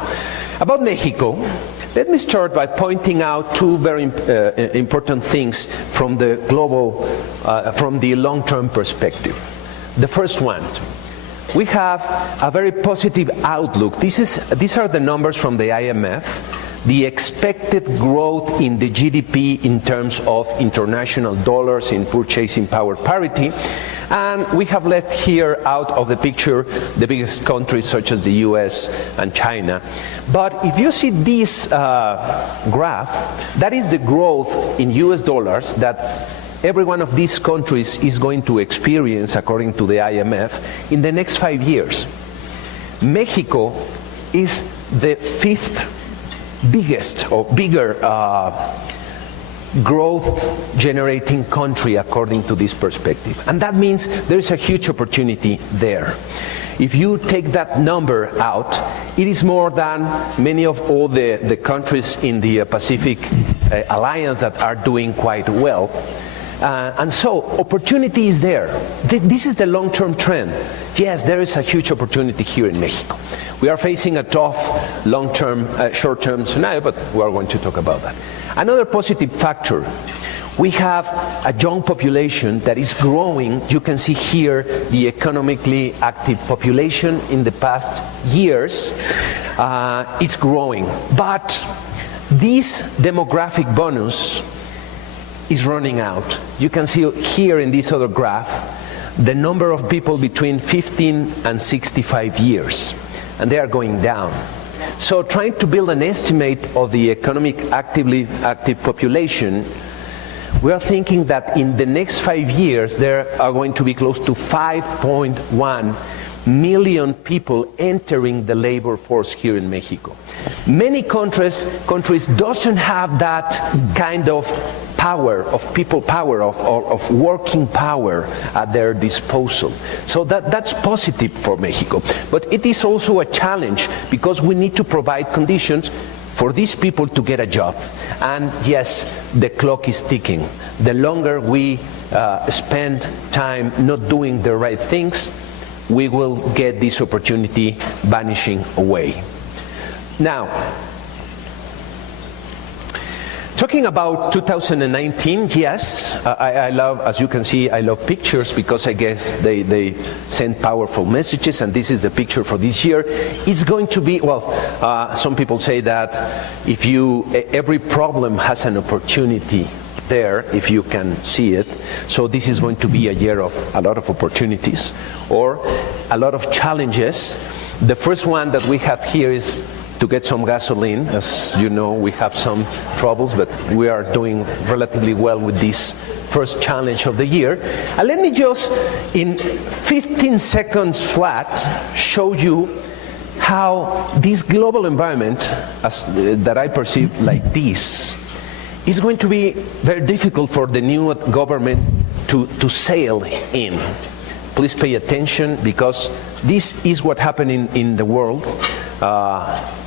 about Mexico, let me start by pointing out two very important things from the global, from the long-term perspective. The first one, we have a very positive outlook. These are the numbers from the IMF. The expected growth in the GDP in terms of international dollars in purchasing power parity. And we have left here out of the picture the biggest countries such as the US and China. But if you see this graph, that is the growth in US dollars that every one of these countries is going to experience, according to the IMF, in the next 5 years. Mexico is the fifth biggest or bigger growth generating country according to this perspective. And that means there is a huge opportunity there. If you take that number out, it is more than many of all the countries in the Pacific Alliance that are doing quite well. And so opportunity is there. This is the long-term trend. Yes, there is a huge opportunity here in Mexico. We are facing a tough long-term, short-term scenario, but we are going to talk about that. Another positive factor, we have a young population that is growing. You can see here the economically active population in the past years. It's growing. But this demographic bonus is running out. You can see here in this other graph the number of people between 15 and 65 years, and they are going down. So trying to build an estimate of the active population, we are thinking that in the next 5 years there are going to be close to 5.1 million people entering the labor force here in Mexico. Many countries doesn't have that kind of power, of people power, of working power at their disposal. So that's positive for Mexico. But it is also a challenge because we need to provide conditions for these people to get a job. And yes, the clock is ticking. The longer we spend time not doing the right things, we will get this opportunity vanishing away. Now, talking about 2019, yes, I love, as you can see, I love pictures because I guess they send powerful messages, and this is the picture for this year. It's going to be, well, some people say that if every problem has an opportunity there, if you can see it. So this is going to be a year of a lot of opportunities or a lot of challenges. The first one that we have here is to get some gasoline. As you know, we have some troubles, but we are doing relatively well with this first challenge of the year. And let me just, in 15 seconds flat, show you how this global environment, that I perceive like this, is going to be very difficult for the new government to sail in. Please pay attention because this is what happened in the world,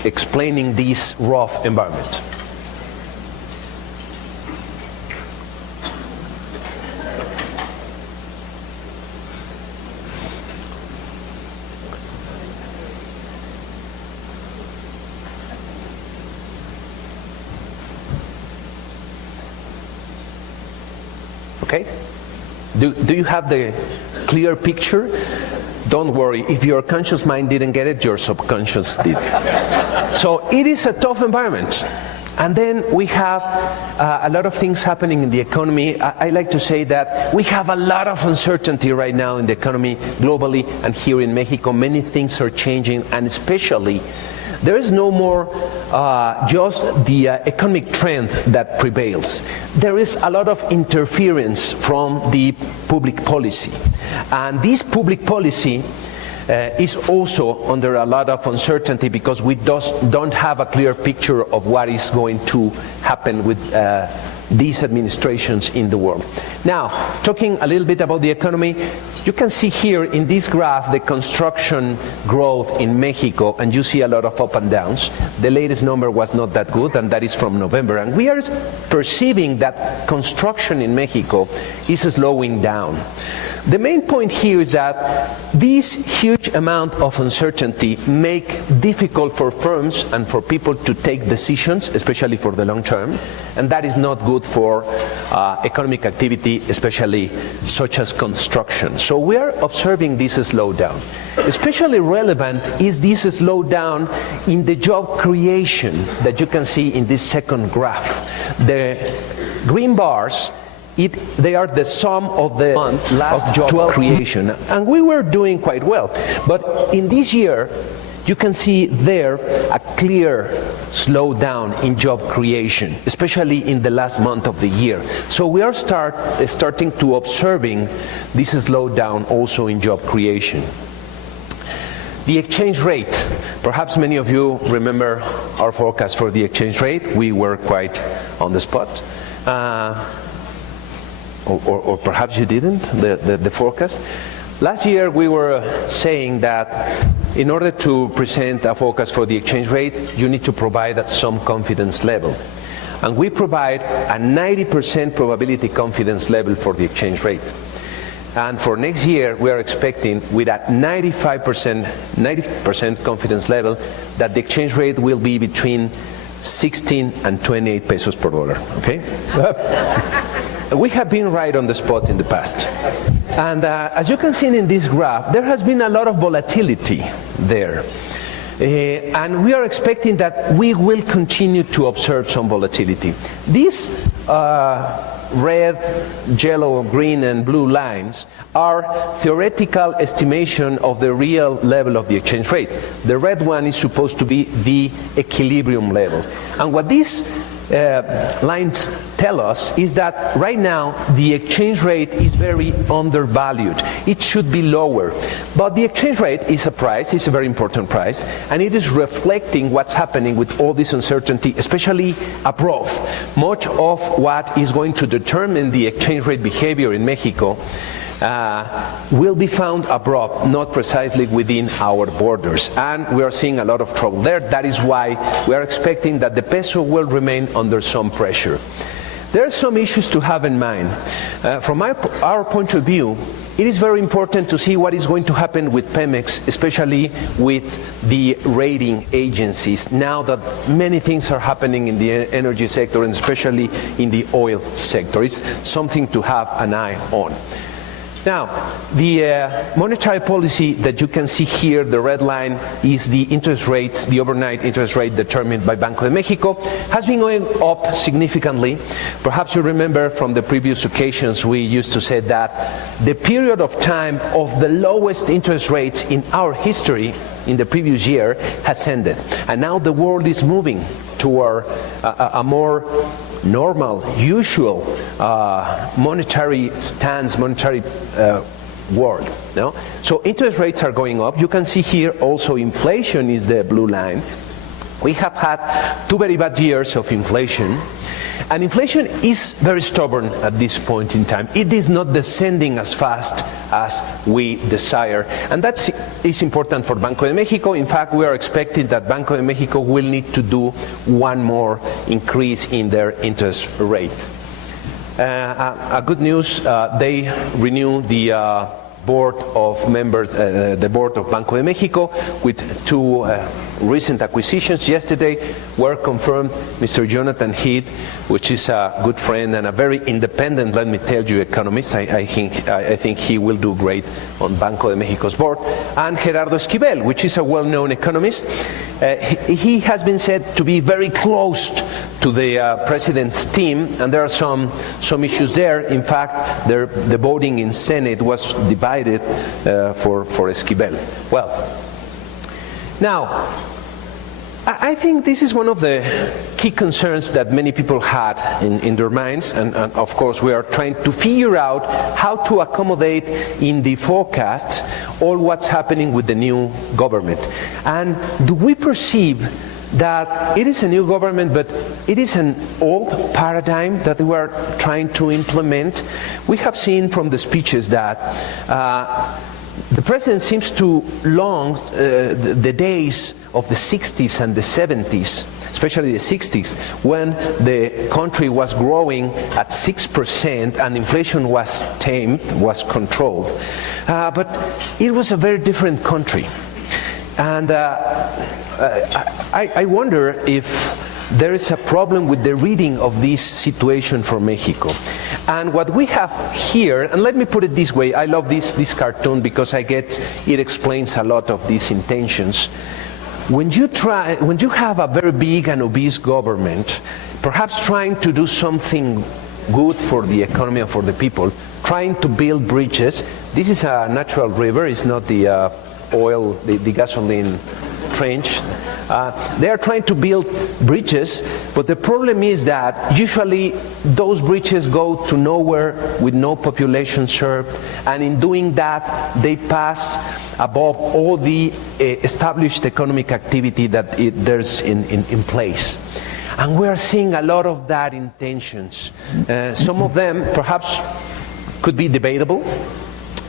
explaining this rough environment. Okay? Do you have the clear picture? Don't worry, if your conscious mind didn't get it, your subconscious did. So it is a tough environment. And then we have a lot of things happening in the economy. I like to say that we have a lot of uncertainty right now in the economy globally and here in Mexico. Many things are changing, and especially there is no more just the economic trend that prevails. There is a lot of interference from the public policy. And this public policy is also under a lot of uncertainty because we don't have a clear picture of what is going to happen with these administrations in the world. Now, talking a little bit about the economy, you can see here in this graph the construction growth in Mexico, and you see a lot of up and downs. The latest number was not that good, and that is from November. And we are perceiving that construction in Mexico is slowing down. The main point here is that this huge amount of uncertainty make difficult for firms and for people to take decisions, especially for the long term, and that is not good for economic activity, especially such as construction. So we are observing this slowdown. Especially relevant is this slowdown in the job creation that you can see in this second graph. The green bars, they are the sum of the month of job creation, and we were doing quite well. But in this year, you can see there a clear slowdown in job creation, especially in the last month of the year. So we are starting to observing this slowdown also in job creation. The exchange rate. Perhaps many of you remember our forecast for the exchange rate. We were quite on the spot. Or perhaps you didn't, the forecast. Last year we were saying that in order to present a forecast for the exchange rate, you need to provide at some confidence level. and we provide a 90% probability confidence level for the exchange rate. And for next year, we are expecting, with a 90% confidence level, that the exchange rate will be between 16 and 28 pesos per dollar, okay? We have been right on the spot in the past. And as you can see in this graph, there has been a lot of volatility there. And we are expecting that we will continue to observe some volatility. These red, yellow, green, and blue lines are theoretical estimation of the real level of the exchange rate. The red one is supposed to be the equilibrium level. And what these lines tell us is that right now the exchange rate is very undervalued. It should be lower. But the exchange rate is a price, it's a very important price, and it is reflecting what's happening with all this uncertainty, especially abroad. Much of what is going to determine the exchange rate behavior in Mexico will be found abroad, not precisely within our borders. And we are seeing a lot of trouble there. That is why we are expecting that the peso will remain under some pressure. There are some issues to have in mind. From our point of view, it is very important to see what is going to happen with Pemex, especially with the rating agencies, now that many things are happening in the energy sector and especially in the oil sector. It's something to have an eye on. Now, the monetary policy that you can see here, the red line, is the interest rates, the overnight interest rate determined by Banco de Mexico, has been going up significantly. Perhaps you remember from the previous occasions we used to say that the period of time of the lowest interest rates in our history in the previous year has ended. And now the world is moving toward a more normal, usual monetary stance, monetary world. No? So interest rates are going up. You can see here also inflation is the blue line. We have had 2 very bad years of inflation. And inflation is very stubborn at this point in time. It is not descending as fast as we desire. And that is important for Banco de Mexico. In fact, we are expecting that Banco de Mexico will need to do one more increase in their interest rate. A good news, they renew the board of members, the board of Banco de Mexico, with 2 recent acquisitions. Yesterday were confirmed Mr. Jonathan Heath, which is a good friend and a very independent, let me tell you, economist. I think he will do great on Banco de Mexico's board. And Gerardo Esquivel, which is a well-known economist. He has been said to be very close to the president's team, and there are some issues there. In fact, the voting in Senate was divided for Esquivel. Well, now, I think this is one of the key concerns that many people had in their minds, and of course we are trying to figure out how to accommodate in the forecasts all what's happening with the new government. And do we perceive that it is a new government, but it is an old paradigm that we are trying to implement? We have seen from the speeches that the president seems to long the days of the 60s and the 70s, especially the 60s, when the country was growing at 6% and inflation was tamed, was controlled. But it was a very different country. And I wonder if there is a problem with the reading of this situation for Mexico. And what we have here, and let me put it this way, I love this cartoon because it explains a lot of these intentions. When you have a very big and obese government, perhaps trying to do something good for the economy and for the people, trying to build bridges. This is a natural river, it's not the oil, the gasoline trench. They are trying to build bridges, but the problem is that usually those bridges go to nowhere with no population served, and in doing that they pass above all the established economic activity that there's in place. And we are seeing a lot of that intentions. Some of them perhaps could be debatable.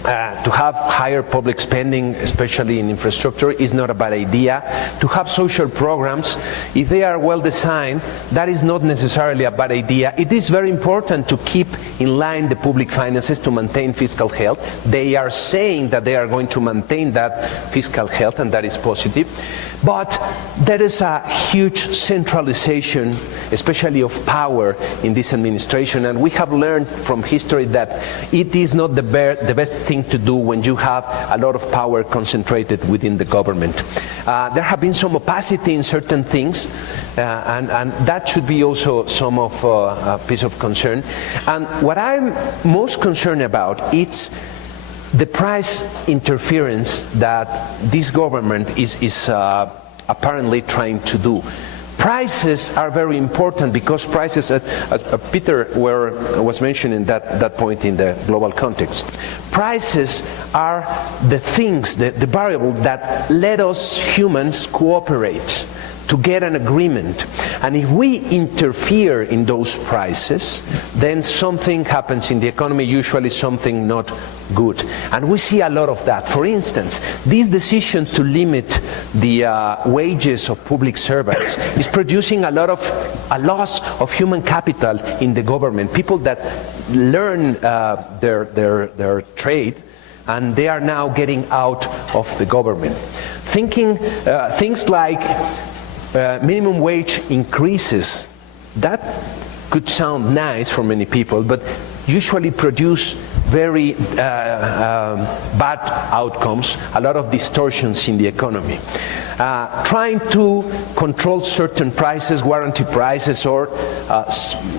to have higher public spending, especially in infrastructure, is not a bad idea. To have social programs, if they are well designed, that is not necessarily a bad idea. It is very important to keep in line the public finances to maintain fiscal health. They are saying that they are going to maintain that fiscal health, and that is positive. But there is a huge centralization, especially of power in this administration, and we have learned from history that it is not the best thing to do when you have a lot of power concentrated within the government. There have been some opacity in certain things, and that should be also some of a piece of concern. And what I'm most concerned about is the price interference that this government is apparently trying to do. Prices are very important because prices, as Peter was mentioning that point in the global context, prices are the things, the variable that let us humans cooperate to get an agreement. And if we interfere in those prices, then something happens in the economy, usually something not good. And we see a lot of that. For instance, this decision to limit the wages of public servants is producing a loss of human capital in the government. People that learn their trade, and they are now getting out of the government. Things like minimum wage increases, that could sound nice for many people, but usually produce very bad outcomes, a lot of distortions in the economy. Trying to control certain prices, guarantee prices, or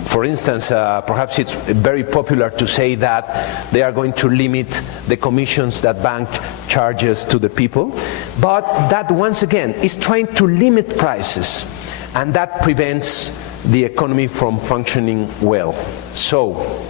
for instance, perhaps it's very popular to say that they are going to limit the commissions that bank charges to the people, but that once again is trying to limit prices, and that prevents the economy from functioning well. So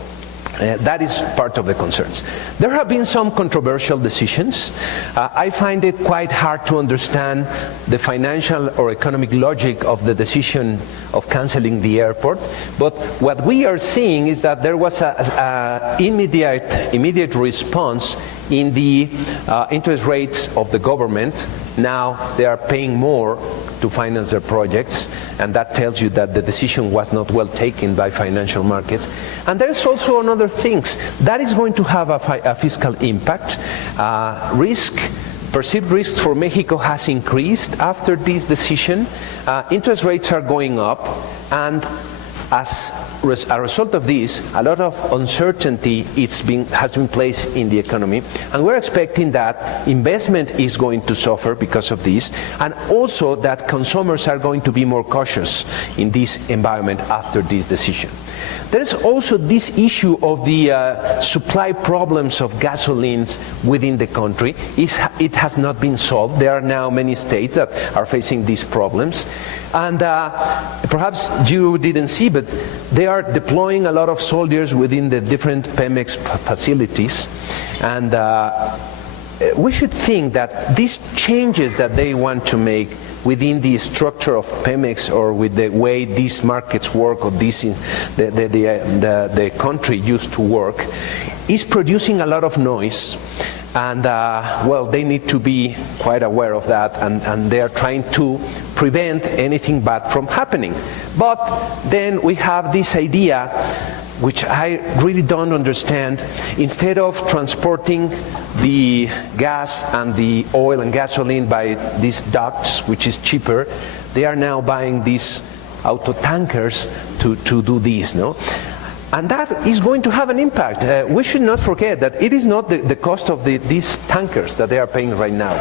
that is part of the concerns. There have been some controversial decisions. I find it quite hard to understand the financial or economic logic of the decision of canceling the airport, but what we are seeing is that there was an immediate response in the interest rates of the government. Now they are paying more to finance their projects, and that tells you that the decision was not well taken by financial markets. And there's also another things that is going to have a fiscal impact. Perceived risks for Mexico has increased after this decision. Interest rates are going up, and as a result of this, a lot of uncertainty has been placed in the economy, and we're expecting that investment is going to suffer because of this, and also that consumers are going to be more cautious in this environment after this decision. There is also this issue of the supply problems of gasolines within the country. It has not been solved. There are now many states that are facing these problems. And perhaps you didn't see, but they are deploying a lot of soldiers within the different Pemex facilities. And we should think that these changes that they want to make within the structure of Pemex, or with the way these markets work, or the country used to work, is producing a lot of noise. And well, they need to be quite aware of that, and they are trying to prevent anything bad from happening. But then we have this idea, which I really don't understand. Instead of transporting the gas and the oil and gasoline by these ducts, which is cheaper, they are now buying these auto tankers to do this, no? And that is going to have an impact. We should not forget that it is not the cost of these tankers that they are paying right now.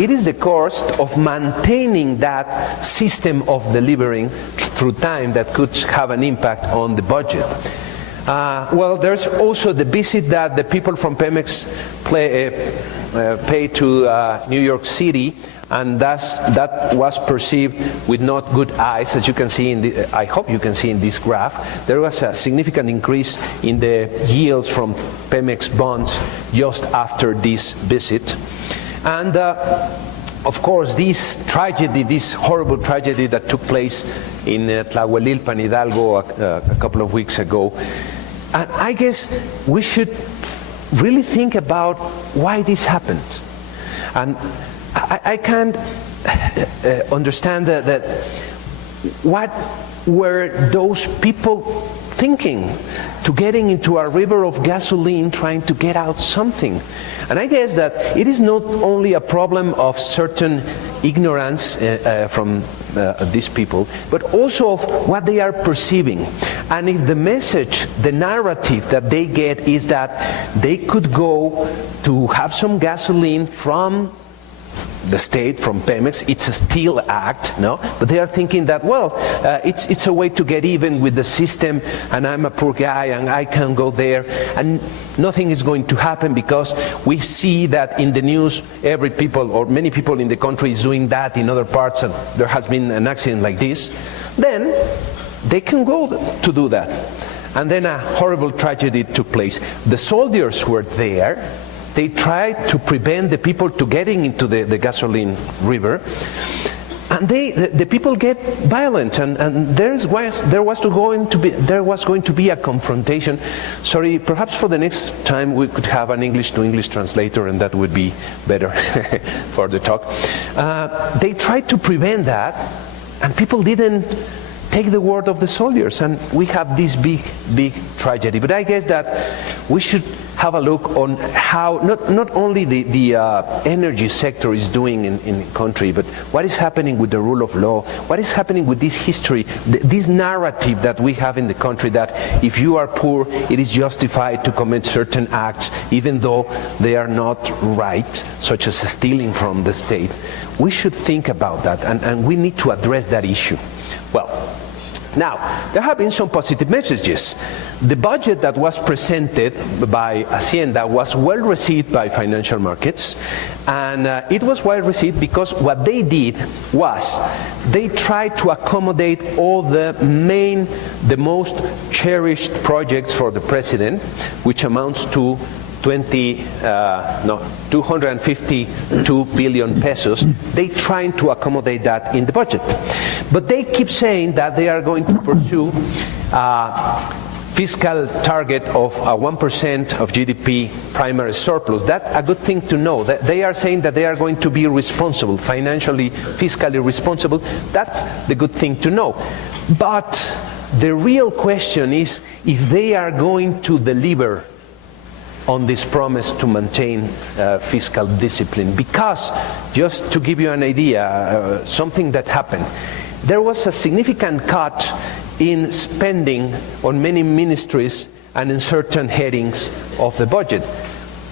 It is the cost of maintaining that system of delivering through time that could have an impact on the budget. Well, there's also the visit that the people from Pemex pay to New York City, and that was perceived with not good eyes, as you can see I hope you can see in this graph. There was a significant increase in the yields from Pemex bonds just after this visit. And of course, this tragedy, this horrible tragedy that took place in Tlahuelilpan, Hidalgo, a couple of weeks ago, and I guess we should really think about why this happened. And I can't understand that what were those people thinking to getting into a river of gasoline trying to get out something. And I guess that it is not only a problem of certain ignorance from these people, but also of what they are perceiving. And if the message, the narrative that they get is that they could go to have some gasoline from the state, from Pemex, it's a steal act, no? But they are thinking that, well, it's a way to get even with the system, and I'm a poor guy, and I can go there, and nothing is going to happen because we see that in the news, every people, or many people in the country is doing that in other parts, and there has been an accident like this. Then they can go to do that. And then a horrible tragedy took place. The soldiers were there. They tried to prevent the people to getting into the gasoline river, and the people get violent, and there was going to be a confrontation. Sorry, perhaps for the next time we could have an English to English translator, and that would be better for the talk. They tried to prevent that, and people didn't take the word of the soldiers, and we have this big tragedy. But I guess that we should have a look on how not only the energy sector is doing in the country, but what is happening with the rule of law, what is happening with this history, this narrative that we have in the country that if you are poor, it is justified to commit certain acts, even though they are not right, such as stealing from the state. We should think about that, and we need to address that issue. Well, now, there have been some positive messages. The budget that was presented by Hacienda was well received by financial markets, and it was well received because what they did was they tried to accommodate all the most cherished projects for the president, which amounts to 252 billion pesos. They trying to accommodate that in the budget. But they keep saying that they are going to pursue fiscal target of 1% of GDP primary surplus. That's a good thing to know. That they are saying that they are going to be responsible, financially, fiscally responsible. That's the good thing to know. But the real question is if they are going to deliver on this promise to maintain fiscal discipline. Because, just to give you an idea, something that happened, there was a significant cut in spending on many ministries and in certain headings of the budget.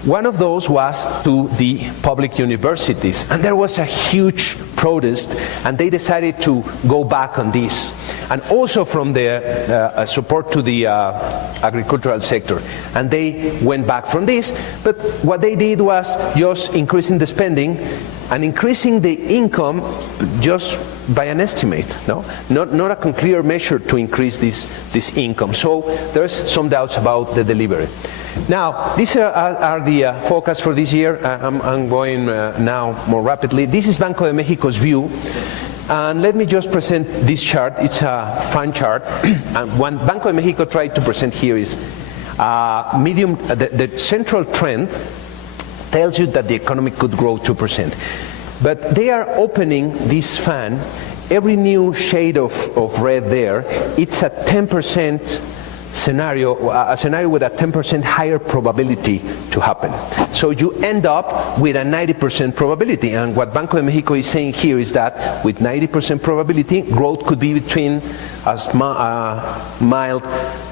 One of those was to the public universities, and there was a huge protest, and they decided to go back on this. And also from the support to the agricultural sector. And they went back from this, but what they did was just increasing the spending and increasing the income just by an estimate, no? Not a clear measure to increase this income. So there's some doubts about the delivery. Now, these are the forecasts for this year. I'm going now more rapidly. This is Banco de Mexico's view. And let me just present this chart. It's a fun chart. And what Banco de Mexico tried to present here is the central trend tells you that the economy could grow 2%. But they are opening this fan. Every new shade of red there, it's a 10% scenario, a scenario with a 10% higher probability to happen. So you end up with a 90% probability. And what Banco de Mexico is saying here is that with 90% probability, growth could be between a mild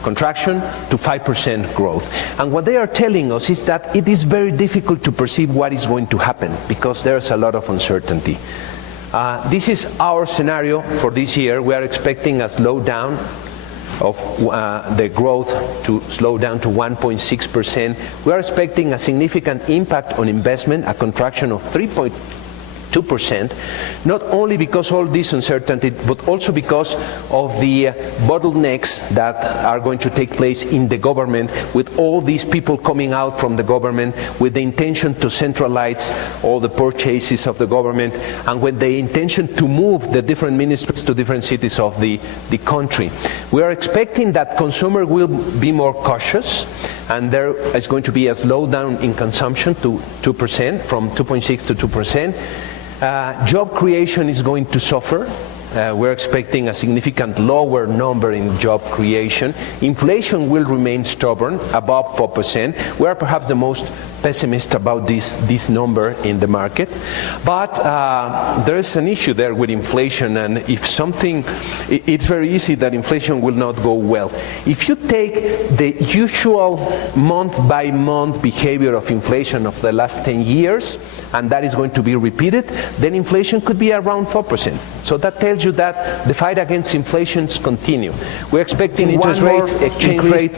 contraction to 5% growth. And what they are telling us is that it is very difficult to perceive what is going to happen because there's a lot of uncertainty. This is our scenario for this year. We are expecting a slowdown of the growth to slow down to 1.6%. We are expecting a significant impact on investment, a contraction of 3.2%, not only because of all this uncertainty, but also because of the bottlenecks that are going to take place in the government, with all these people coming out from the government with the intention to centralize all the purchases of the government, and with the intention to move the different ministries to different cities of the country. We are expecting that consumer will be more cautious, and there is going to be a slowdown in consumption to 2%, from 2.6 to 2%. Job creation is going to suffer. We're expecting a significant lower number in job creation. Inflation will remain stubborn, above 4%. We are perhaps the most pessimist about this number in the market. But there is an issue there with inflation, and if something, it's very easy that inflation will not go well. If you take the usual month-by-month behavior of inflation of the last 10 years, and that is going to be repeated, then inflation could be around 4%. So that tells you that the fight against inflation continue. We're expecting interest rates, exchange rate,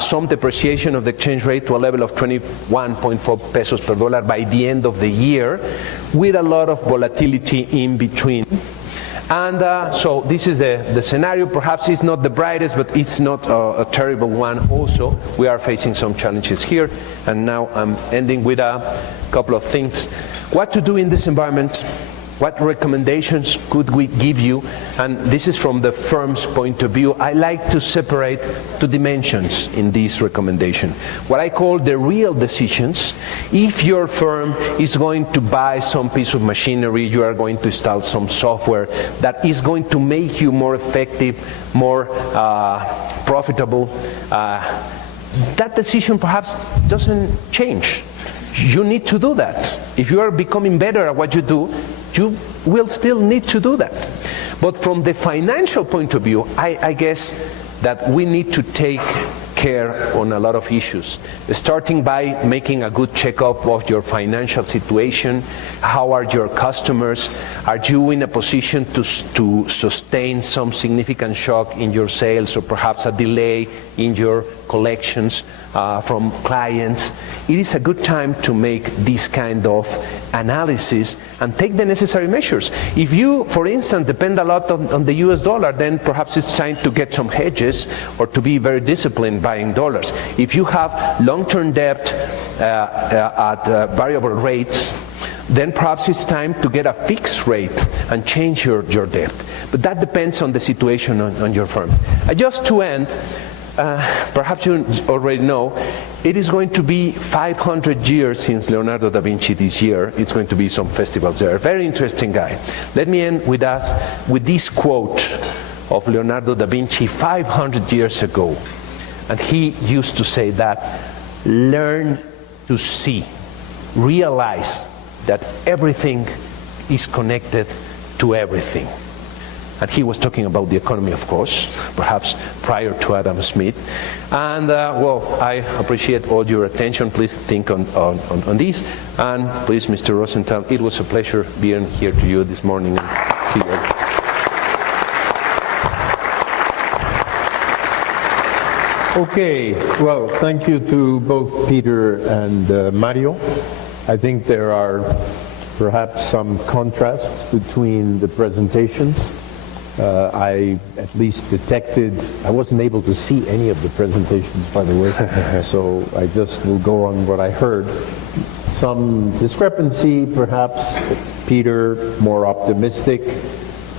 some depreciation of the exchange rate to a level of 21.4 pesos per dollar by the end of the year, with a lot of volatility in between. And so this is the scenario. Perhaps it's not the brightest, but it's not a terrible one also. We are facing some challenges here. And now I'm ending with a couple of things. What to do in this environment? What recommendations could we give you? And this is from the firm's point of view. I like to separate two dimensions in this recommendation. What I call the real decisions. If your firm is going to buy some piece of machinery, you are going to install some software that is going to make you more effective, more profitable, that decision perhaps doesn't change. You need to do that. If you are becoming better at what you do, you will still need to do that. But from the financial point of view, I guess that we need to take care on a lot of issues, starting by making a good checkup of your financial situation. How are your customers? Are you in a position to sustain some significant shock in your sales, or perhaps a delay in your collections from clients? It is a good time to make this kind of analysis and take the necessary measures. If you, for instance, depend a lot on the US dollar, then perhaps it's time to get some hedges or to be very disciplined buying dollars. If you have long-term debt at variable rates, then perhaps it's time to get a fixed rate and change your debt. But that depends on the situation on your firm. Just to end, perhaps you already know, it is going to be 500 years since Leonardo da Vinci this year. It's going to be some festivals there. Very interesting guy. Let me end with this quote of Leonardo da Vinci 500 years ago. And he used to say that, learn to see, realize that everything is connected to everything. And he was talking about the economy, of course, perhaps prior to Adam Smith. And well, I appreciate all your attention. Please think on this. And please, Mr. Rozental, it was a pleasure being here to you this morning. Okay, well, thank you to both Peter and Mario. I think there are perhaps some contrasts between the presentations. I at least detected, I wasn't able to see any of the presentations, by the way, so I just will go on what I heard. Some discrepancy, perhaps. Peter, more optimistic,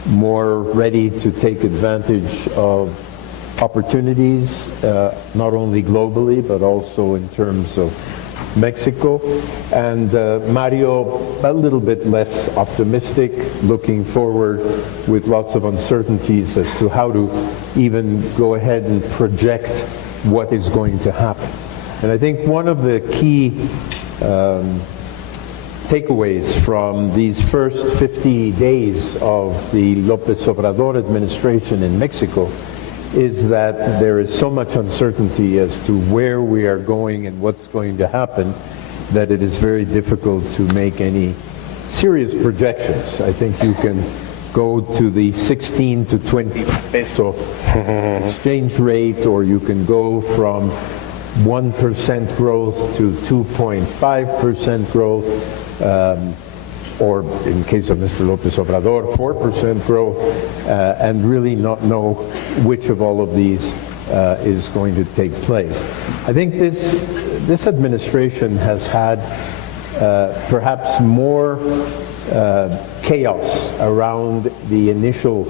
more ready to take advantage of opportunities, not only globally, but also in terms of Mexico. And Mario, a little bit less optimistic, looking forward with lots of uncertainties as to how to even go ahead and project what is going to happen. And I think one of the key takeaways from these first 50 days of the López Obrador administration in Mexico is that there is so much uncertainty as to where we are going and what's going to happen that it is very difficult to make any serious projections. I think you can go to the 16 to 20 peso exchange rate, or you can go from 1% growth to 2.5% growth, or in case of Mr. López Obrador, 4% growth, and really not know which of all of these is going to take place. I think this administration has had perhaps more chaos around the initial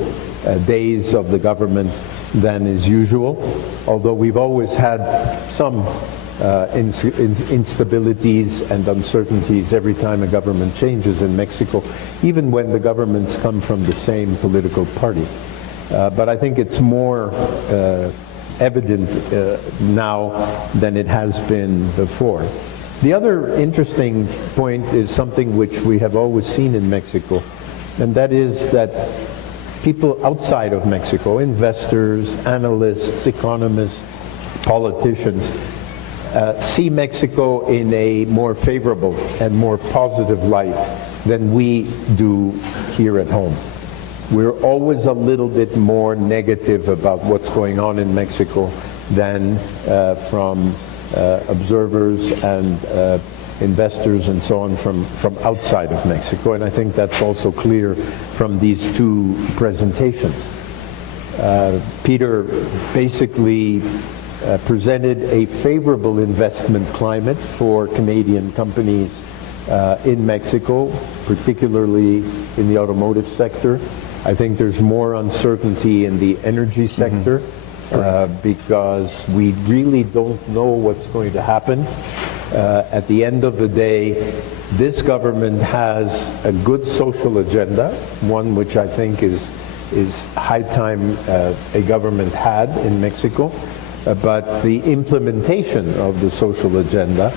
days of the government than is usual. although we've always had some instabilities and uncertainties every time a government changes in Mexico, even when the governments come from the same political party. But I think it's more evident now than it has been before. The other interesting point is something which we have always seen in Mexico, and that is that people outside of Mexico, investors, analysts, economists, politicians, see Mexico in a more favorable and more positive light than we do here at home. We're always a little bit more negative about what's going on in Mexico than from observers and investors and so on from outside of Mexico, and I think that's also clear from these two presentations. Peter basically presented a favorable investment climate for Canadian companies in Mexico, particularly in the automotive sector. I think there's more uncertainty in the energy sector because we really don't know what's going to happen. At the end of the day, this government has a good social agenda, one which I think is high time a government had in Mexico, but the implementation of the social agenda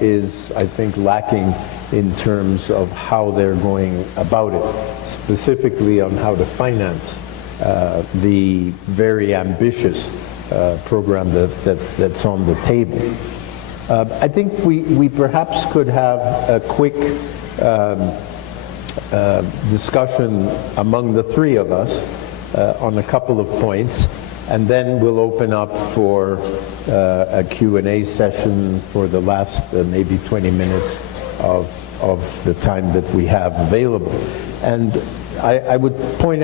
is, I think, lacking in terms of how they're going about it, specifically on how to finance the very ambitious program that's on the table. I think we perhaps could have a quick discussion among the three of us on a couple of points, and then we'll open up for a Q&A session for the last maybe 20 minutes of the time that we have available. And I would point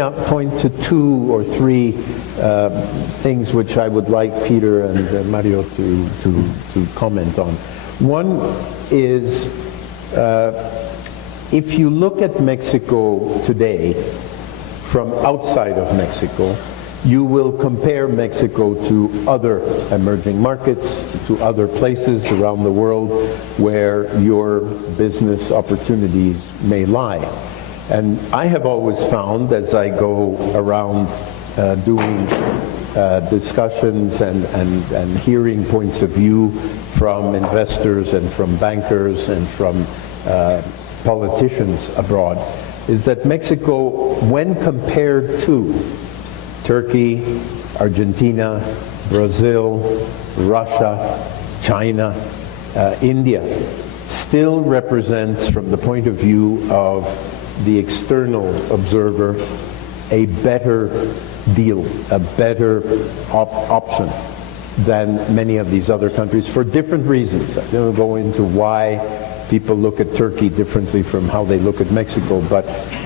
to two or three things which I would like Peter and Mario to comment on. One is if you look at Mexico today from outside of Mexico, you will compare Mexico to other emerging markets, to other places around the world where your business opportunities may lie. And I have always found, as I go around doing discussions and hearing points of view from investors and from bankers and from politicians abroad, is that Mexico, when compared to Turkey, Argentina, Brazil, Russia, China, India, still represents, from the point of view of the external observer, a better deal, a better option than many of these other countries for different reasons. I don't go into why people look at Turkey differently from how they look at Mexico, but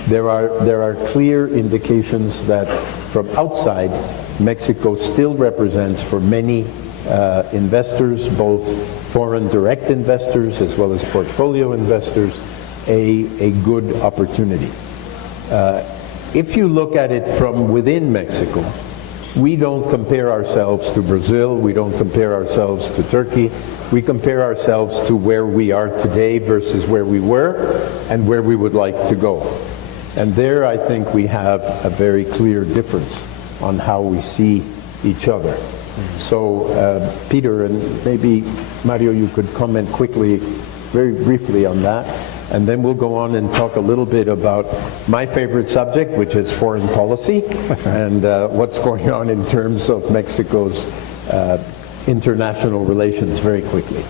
there are clear indications that from outside, Mexico still represents for many investors, both foreign direct investors as well as portfolio investors, a good opportunity. If you look at it from within Mexico, we don't compare ourselves to Brazil, we don't compare ourselves to Turkey, we compare ourselves to where we are today versus where we were and where we would like to go. And there I think we have a very clear difference on how we see each other. So Peter and maybe Mario, you could comment quickly, very briefly on that. And then we'll go on and talk a little bit about my favorite subject, which is foreign policy, and what's going on in terms of Mexico's international relations very quickly.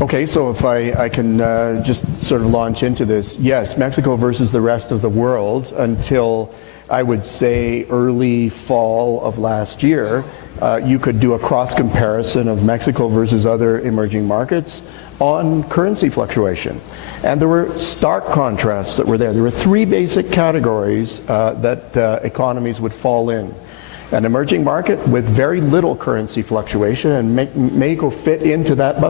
Okay, so if I can just sort of launch into this. Yes, Mexico versus the rest of the world until I would say early fall of last year, you could do a cross comparison of Mexico versus other emerging markets on currency fluctuation. And there were stark contrasts that were there. There were three basic categories that economies would fall in. An emerging market with very little currency fluctuation, and Mexico fit into that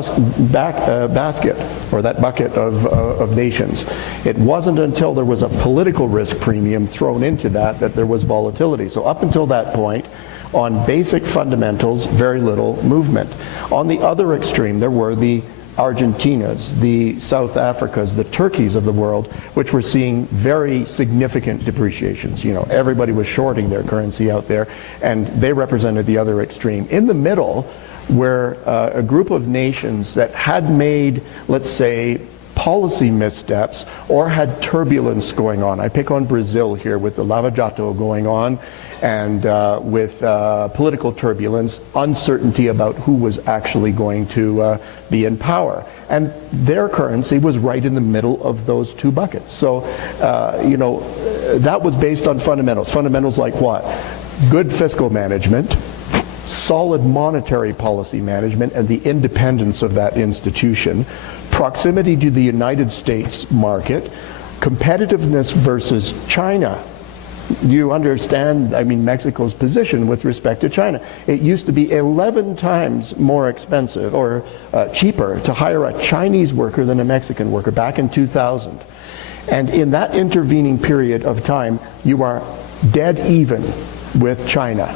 basket, or that bucket of nations. It wasn't until there was a political risk premium thrown into that there was volatility. So up until that point, On basic fundamentals, very little movement. On the other extreme, there were the Argentinas, the South Africas, the Turkeys of the world, which were seeing very significant depreciations. You know, everybody was shorting their currency out there, and they represented the other extreme. In the middle were a group of nations that had made, let's say, policy missteps or had turbulence going on. I pick on Brazil here with the Lava Jato going on, and with political turbulence, uncertainty about who was actually going to be in power. And their currency was right in the middle of those two buckets. So, you know, that was based on fundamentals. Fundamentals like what? Good fiscal management, solid monetary policy management, and the independence of that institution, proximity to the United States market, competitiveness versus China. You understand, I mean, Mexico's position with respect to China. It used to be 11 times more expensive or cheaper to hire a Chinese worker than a Mexican worker back in 2000. And in that intervening period of time, you are dead even with China.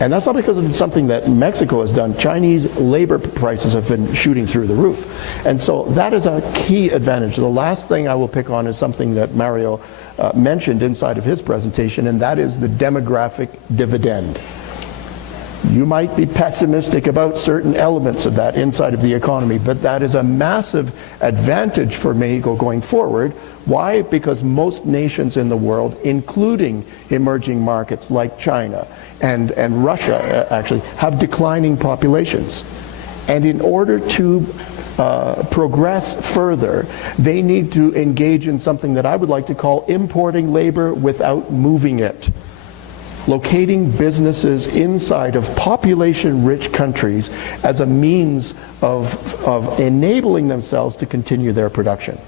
And that's not because of something that Mexico has done. Chinese labor prices have been shooting through the roof. And so that is a key advantage. The last thing I will pick on is something that Mario mentioned inside of his presentation, and that is the demographic dividend. You might be pessimistic about certain elements of that inside of the economy, but that is a massive advantage for Mexico going forward. Why? Because most nations in the world, including emerging markets like China and Russia, actually, have declining populations. And in order to progress further, they need to engage in something that I would like to call importing labor without moving it. Locating businesses inside of population-rich countries as a means of enabling themselves to continue their production.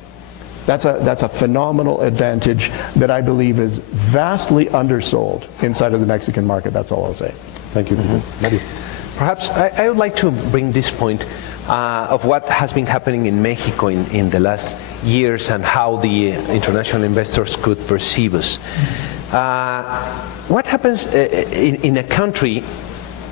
That's a phenomenal advantage that I believe is vastly undersold inside of the Mexican market. That's all I'll say. Thank you. Perhaps I would like to bring this point of what has been happening in Mexico in the last years and how the international investors could perceive us. What happens in a country,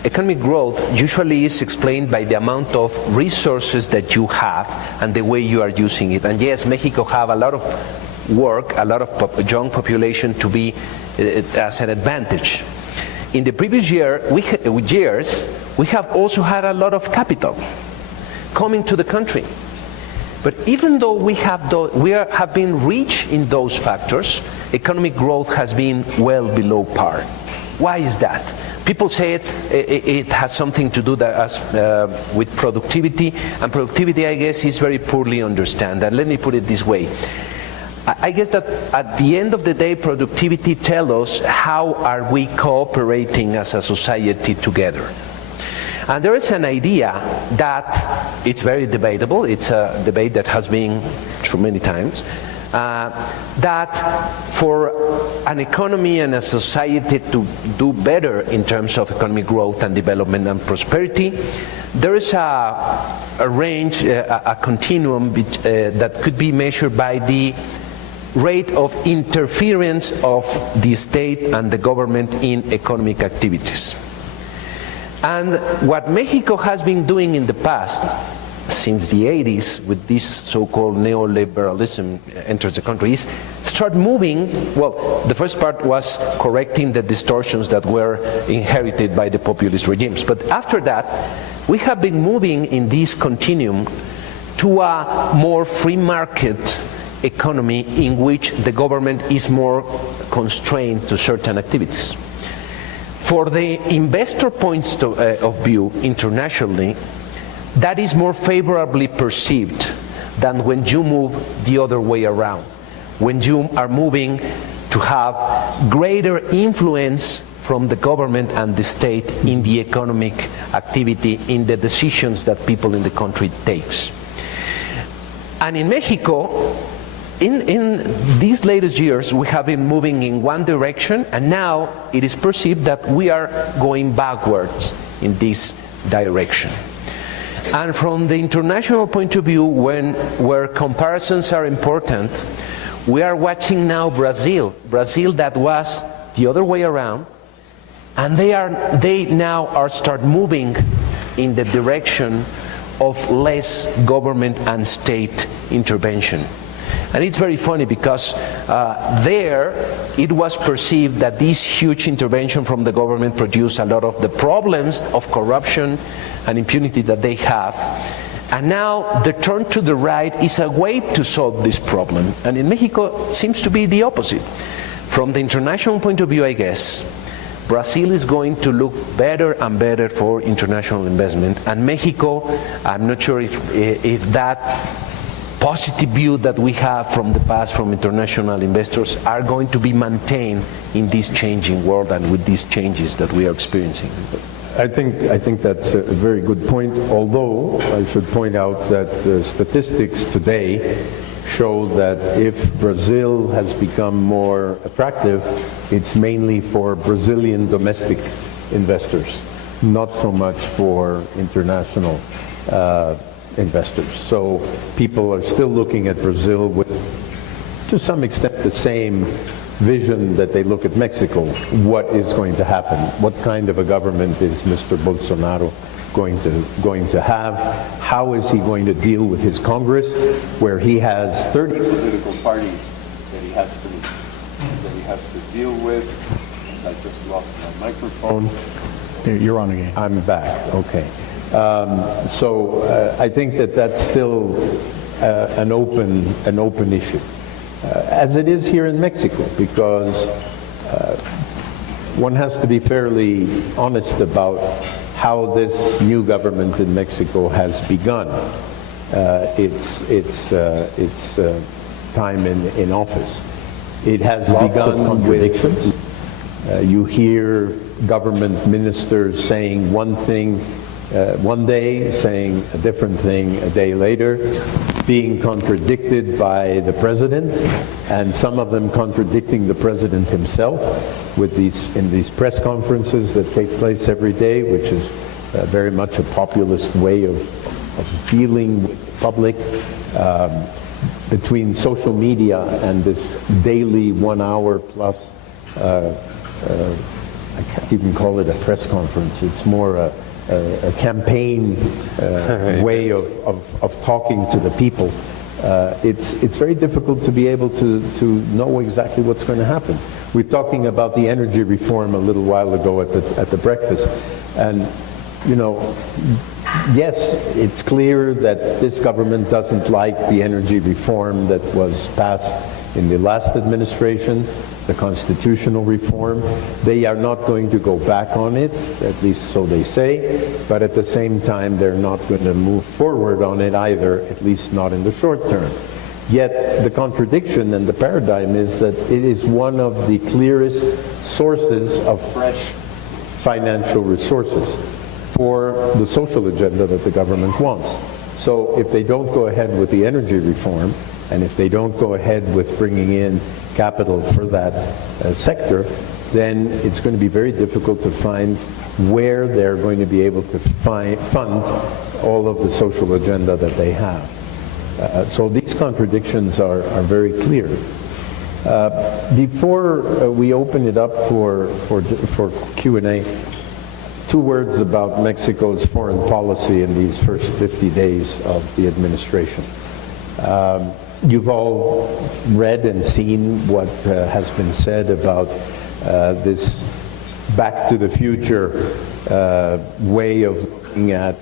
economic growth usually is explained by the amount of resources that you have and the way you are using it. And yes, Mexico have a lot of work, a lot of young population to be as an advantage. In the previous years, we have also had a lot of capital coming to the country. But even though we have been rich in those factors, economic growth has been well below par. Why is that? People say it has something to do with productivity, and productivity, I guess, is very poorly understood. And let me put it this way. I guess that at the end of the day, productivity tells us how are we cooperating as a society together. And there is an idea that it's very debatable, it's a debate that has been through many times, that for an economy and a society to do better in terms of economic growth and development and prosperity, there is a range, a continuum that could be measured by the rate of interference of the state and the government in economic activities. And what Mexico has been doing in the past, since the 80s, with this so-called neoliberalism enters the country, is start moving. Well, the first part was correcting the distortions that were inherited by the populist regimes. But after that, we have been moving in this continuum to a more free market economy in which the government is more constrained to certain activities. For the investor points of view internationally, that is more favorably perceived than when you move the other way around, when you are moving to have greater influence from the government and the state in the economic activity, in the decisions that people in the country takes. And in Mexico, in these latest years, we have been moving in one direction, and now it is perceived that we are going backwards in this direction. And from the international point of view, where comparisons are important, we are watching now Brazil that was the other way around, and they now are start moving in the direction of less government and state intervention. And it's very funny because there it was perceived that this huge intervention from the government produced a lot of the problems of corruption and impunity that they have. And now the turn to the right is a way to solve this problem. And in Mexico, it seems to be the opposite. From the international point of view, I guess, Brazil is going to look better and better for international investment. And Mexico, I'm not sure if that positive view that we have from the past from international investors are going to be maintained in this changing world and with these changes that we are experiencing. I think that's a very good point, although I should point out that the statistics today show that if Brazil has become more attractive, it's mainly for Brazilian domestic investors, not so much for international investors. So people are still looking at Brazil with, to some extent, the same vision that they look at Mexico. What is going to happen? What kind of a government is Mr. Bolsonaro going to have? How is he going to deal with his Congress, where he has 30 political parties that he has to deal with? I just lost my microphone. You're on again. I'm back. Okay. So I think that that's still an open issue. As it is here in Mexico, because one has to be fairly honest about how this new government in Mexico has begun its time in office. It has begun contradictions. You hear government ministers saying one thing one day, saying a different thing a day later, being contradicted by the president, and some of them contradicting the president himself in these press conferences that take place every day, which is very much a populist way of dealing with the public. Between social media and this daily 1 hour plus, I can't even call it a press conference, it's more a campaign way of talking to the people. It's very difficult to be able to know exactly what's going to happen. We're talking about the energy reform a little while ago at the breakfast, and you know, yes, it's clear that this government doesn't like the energy reform that was passed in the last administration, the constitutional reform. They are not going to go back on it, at least so they say, but at the same time they're not going to move forward on it either, at least not in the short term. Yet the contradiction and the paradigm is that it is one of the clearest sources of fresh financial resources for the social agenda that the government wants. So if they don't go ahead with the energy reform, and if they don't go ahead with bringing in capital for that sector, then it's going to be very difficult to find where they're going to be able to fund all of the social agenda that they have. So these contradictions are very clear. Before we open it up for Q&A, 2 words about Mexico's foreign policy in these first 50 days of the administration. You've all read and seen what has been said about this back to the future way of looking at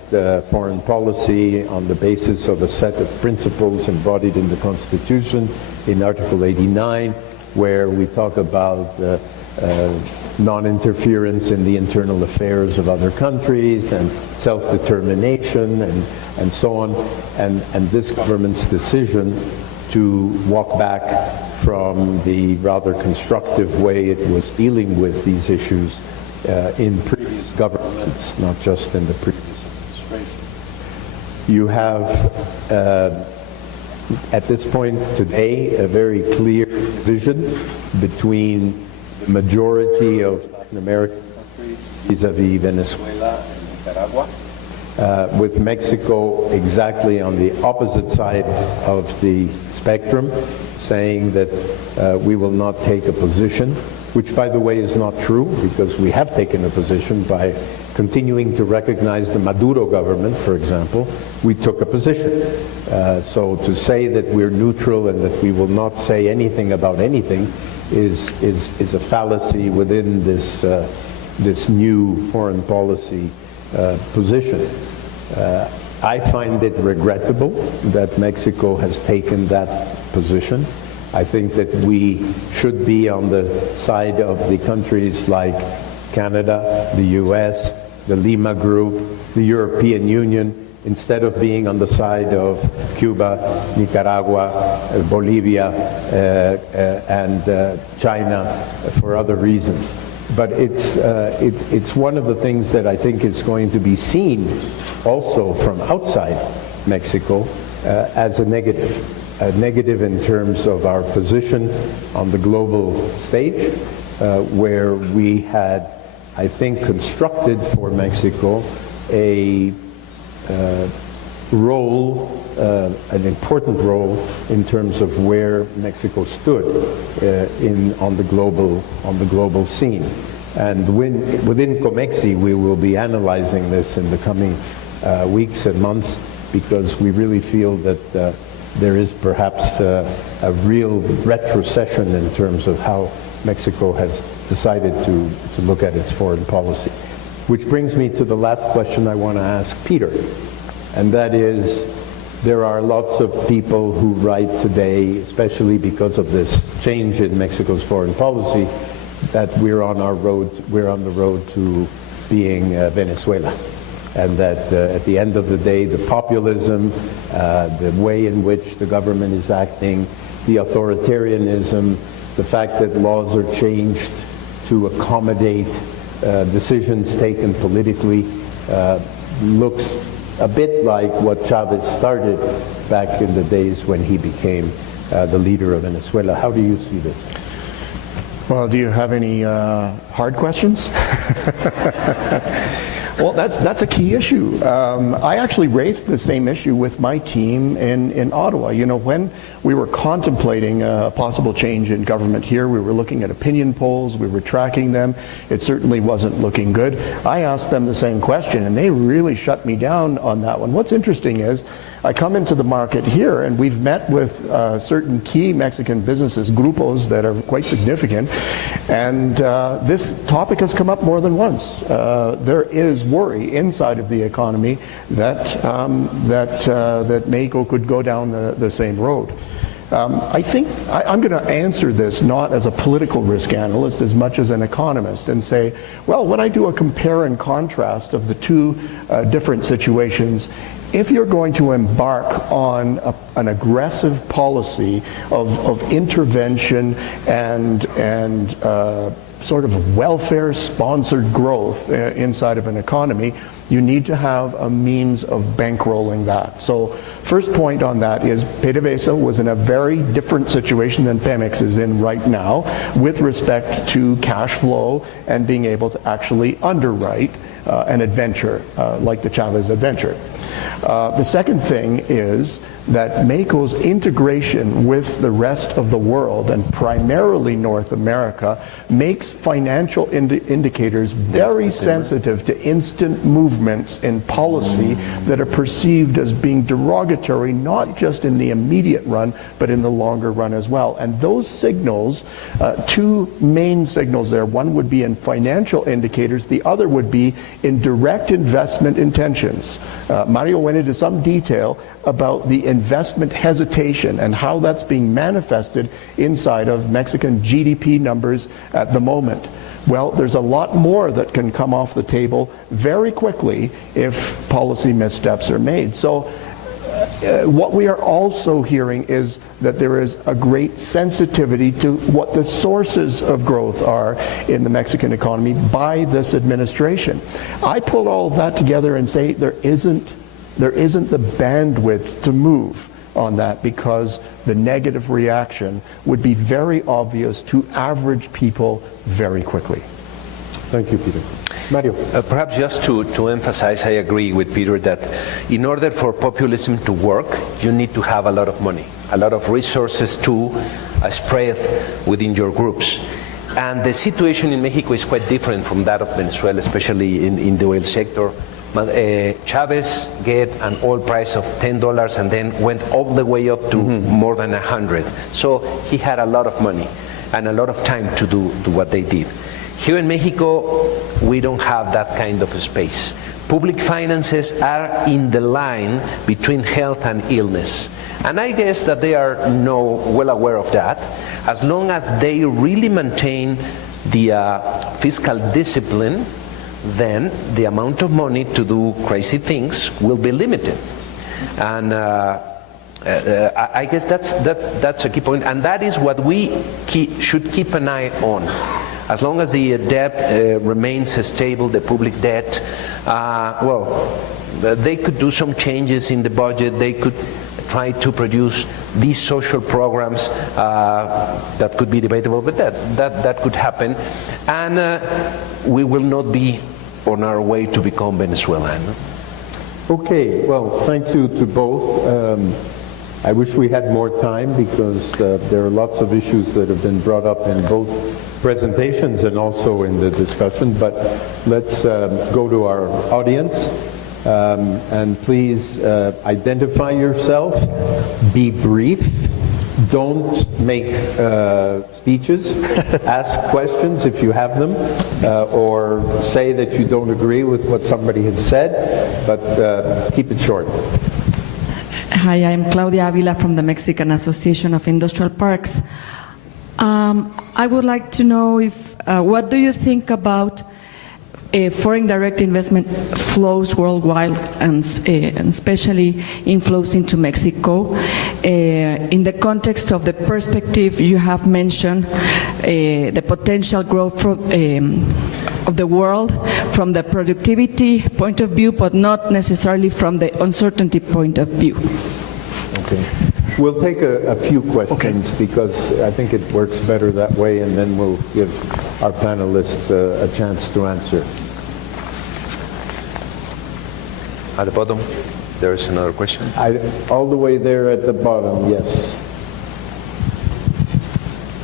foreign policy on the basis of a set of principles embodied in the Constitution in Article 89, where we talk about non-interference in the internal affairs of other countries and self-determination and so on, and this government's decision to walk back from the rather constructive way it was dealing with these issues in previous governments, not just in the previous administration. You have, at this point today, a very clear division between the majority of Latin American countries vis-a-vis Venezuela and Nicaragua, with Mexico exactly on the opposite side of the spectrum, saying that we will not take a position which, by the way, is not true, because we have taken a position by continuing to recognize the Maduro government, for example. We took a position. So to say that we're neutral and that we will not say anything about anything is a fallacy within this new foreign policy position. I find it regrettable that Mexico has taken that position. I think that we should be on the side of the countries like Canada, the US, the Lima Group, the European Union, instead of being on the side of Cuba, Nicaragua, Bolivia, and China for other reasons. But it's one of the things that I think is going to be seen also from outside Mexico as a negative in terms of our position on the global stage, where we had, I think, constructed for Mexico a role, an important role in terms of where Mexico stood on the global scene. And within COMEXI, we will be analyzing this in the coming weeks and months, because we really feel that there is perhaps a real retrocession in terms of how Mexico has decided to look at its foreign policy. Which brings me to the last question I want to ask Peter, and that is, there are lots of people who write today, especially because of this change in Mexico's foreign policy, that we're on the road to being Venezuela, and that at the end of the day, the populism, the way in which the government is acting, the authoritarianism, the fact that laws are changed to accommodate decisions taken politically, looks a bit like what Chavez started back in the days when he became the leader of Venezuela. How do you see this? Well, do you have any hard questions? Well, that's a key issue. I actually raised the same issue with my team in Ottawa. You know, when we were contemplating a possible change in government here, we were looking at opinion polls, we were tracking them. It certainly wasn't looking good. I asked them the same question, and they really shut me down on that one. What's interesting is, I come into the market here, and we've met with certain key Mexican businesses, grupos that are quite significant, and this topic has come up more than once. There is worry inside of the economy that that Mexico could go down the same road. I think I'm going to answer this not as a political risk analyst as much as an economist, and say, well, when I do a compare and contrast of the two different situations, if you're going to embark on an aggressive policy of intervention and sort of welfare-sponsored growth inside of an economy, you need to have a means of bankrolling that. So first point on that is PDVSA was in a very different situation than Pemex is in right now with respect to cash flow and being able to actually underwrite an adventure like the Chavez adventure. The second thing is that Mexico's integration with the rest of the world, and primarily North America, makes financial indicators very sensitive to instant movements in policy that are perceived as being derogatory, not just in the immediate run, but in the longer run as well. And those signals, two main signals there, one would be in financial indicators, the other would be in direct investment intentions. Mario went into some detail about the investment hesitation and how that's being manifested inside of Mexican GDP numbers at the moment. Well, there's a lot more that can come off the table very quickly if policy missteps are made. So what we are also hearing is that there is a great sensitivity to what the sources of growth are in the Mexican economy by this administration. I pull all of that together and say there isn't the bandwidth to move on that, because the negative reaction would be very obvious to average people very quickly. Thank you, Peter. Mario. Perhaps just to emphasize, I agree with Peter that in order for populism to work, you need to have a lot of money, a lot of resources to spread within your groups. And the situation in Mexico is quite different from that of Venezuela, especially in the oil sector. Chavez get an oil price of $10 and then went all the way up to more than 100. So he had a lot of money and a lot of time to do what they did. Here in Mexico, we don't have that kind of space. Public finances are in the line between health and illness. And I guess that they are well aware of that. As long as they really maintain the fiscal discipline, then the amount of money to do crazy things will be limited. And I guess that's a key point, and that is what we should keep an eye on. As long as the debt remains stable, the public debt, they could do some changes in the budget. They could try to produce these social programs that could be debatable, but that could happen, and we will not be on our way to become Venezuelan. Okay, well, thank you to both. I wish we had more time because there are lots of issues that have been brought up in both presentations and also in the discussion, but let's go to our audience. And please identify yourself, be brief, don't make speeches, ask questions if you have them, or say that you don't agree with what somebody has said, but keep it short. Hi, I'm Claudia Avila from the Mexican Association of Industrial Parks. I would like to know what do you think about foreign direct investment flows worldwide, and especially inflows into Mexico, in the context of the perspective you have mentioned, the potential growth of the world from the productivity point of view, but not necessarily from the uncertainty point of view. Okay. We'll take a few questions because I think it works better that way, and then we'll give our panelists a chance to answer. At the bottom, there is another question. All the way there at the bottom, yes.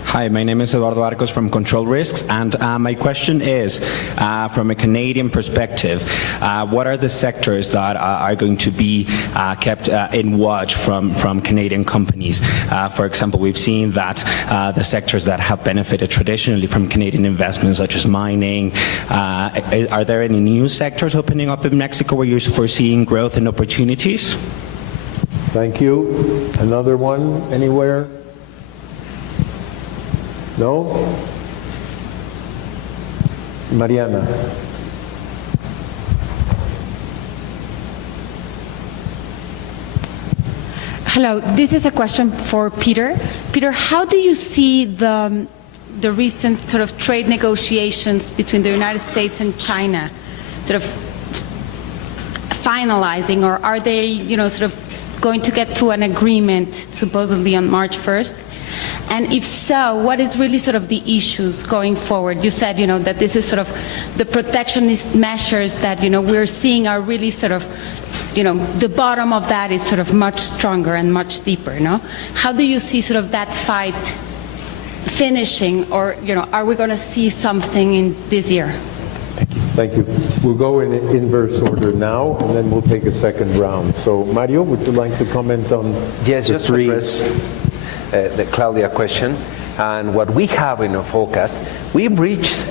Hi, my name is Eduardo Arcos from Control Risks, and my question is, from a Canadian perspective, what are the sectors that are going to be kept in watch from Canadian companies? For example, we've seen that the sectors that have benefited traditionally from Canadian investments, such as mining, are there any new sectors opening up in Mexico where you're foreseeing growth and opportunities? Thank you. Another one anywhere? No? Mariana. Hello, this is a question for Peter. Peter, how do you see the recent sort of trade negotiations between the United States and China sort of finalizing, or are they, sort of going to get to an agreement supposedly on March 1st? And if so, what is really sort of the issues going forward? You said, that this is sort of the protectionist measures that, we're seeing are really sort of, the bottom of that is sort of much stronger and much deeper, no? How do you see sort of that fight finishing, or, are we going to see something in this year? Thank you. We'll go in inverse order now, and then we'll take a second round. So, Mario, would you like to comment on yes, the just three? To address the Claudia question, and what we have in our forecast, we've reached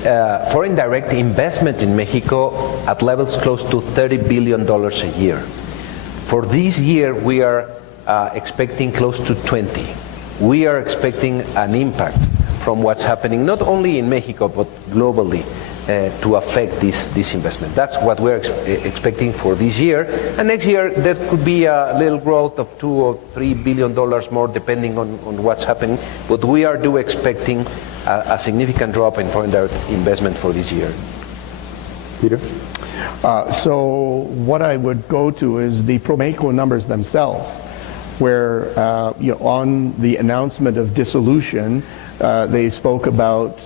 foreign direct investment in Mexico at levels close to $30 billion a year. For this year, we are expecting close to 20. We are expecting an impact from what's happening not only in Mexico but globally to affect this investment. That's what we're expecting for this year. And next year, there could be a little growth of $2 or $3 billion more, depending on what's happening. But we are expecting a significant drop in foreign direct investment for this year. Peter? So what I would go to is the ProMexico numbers themselves, where on the announcement of dissolution, they spoke about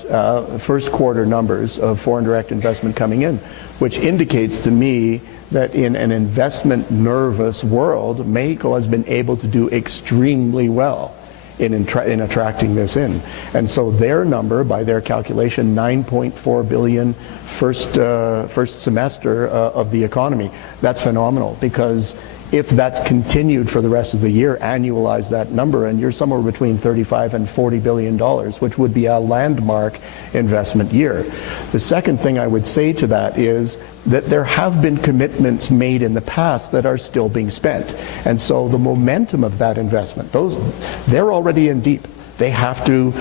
first quarter numbers of foreign direct investment coming in, which indicates to me that in an investment nervous world, Mexico has been able to do extremely well in attracting this in. And so their number, by their calculation, 9.4 billion first semester of the economy. That's phenomenal, because if that's continued for the rest of the year, annualize that number, and you're somewhere between $35 and $40 billion, which would be a landmark investment year. The second thing I would say to that is that there have been commitments made in the past that are still being spent. And so the momentum of that investment, they're already in deep. They have to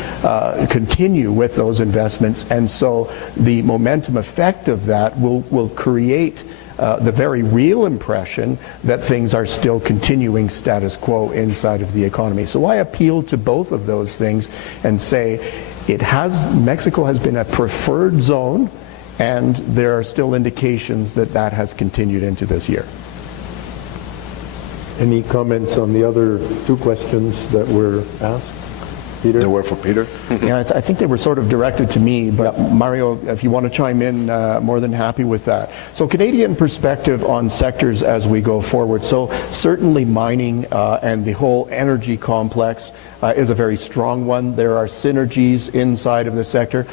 continue with those investments, and so the momentum effect of that will create the very real impression that things are still continuing status quo inside of the economy. So I appeal to both of those things and say Mexico has been a preferred zone, and there are still indications that that has continued into this year. Any comments on the other two questions that were asked? Peter? They were for Peter. Yeah, I think they were sort of directed to me, but Mario, if you want to chime in, more than happy with that. So Canadian perspective on sectors as we go forward. So certainly mining and the whole energy complex is a very strong one. There are synergies inside of the sector.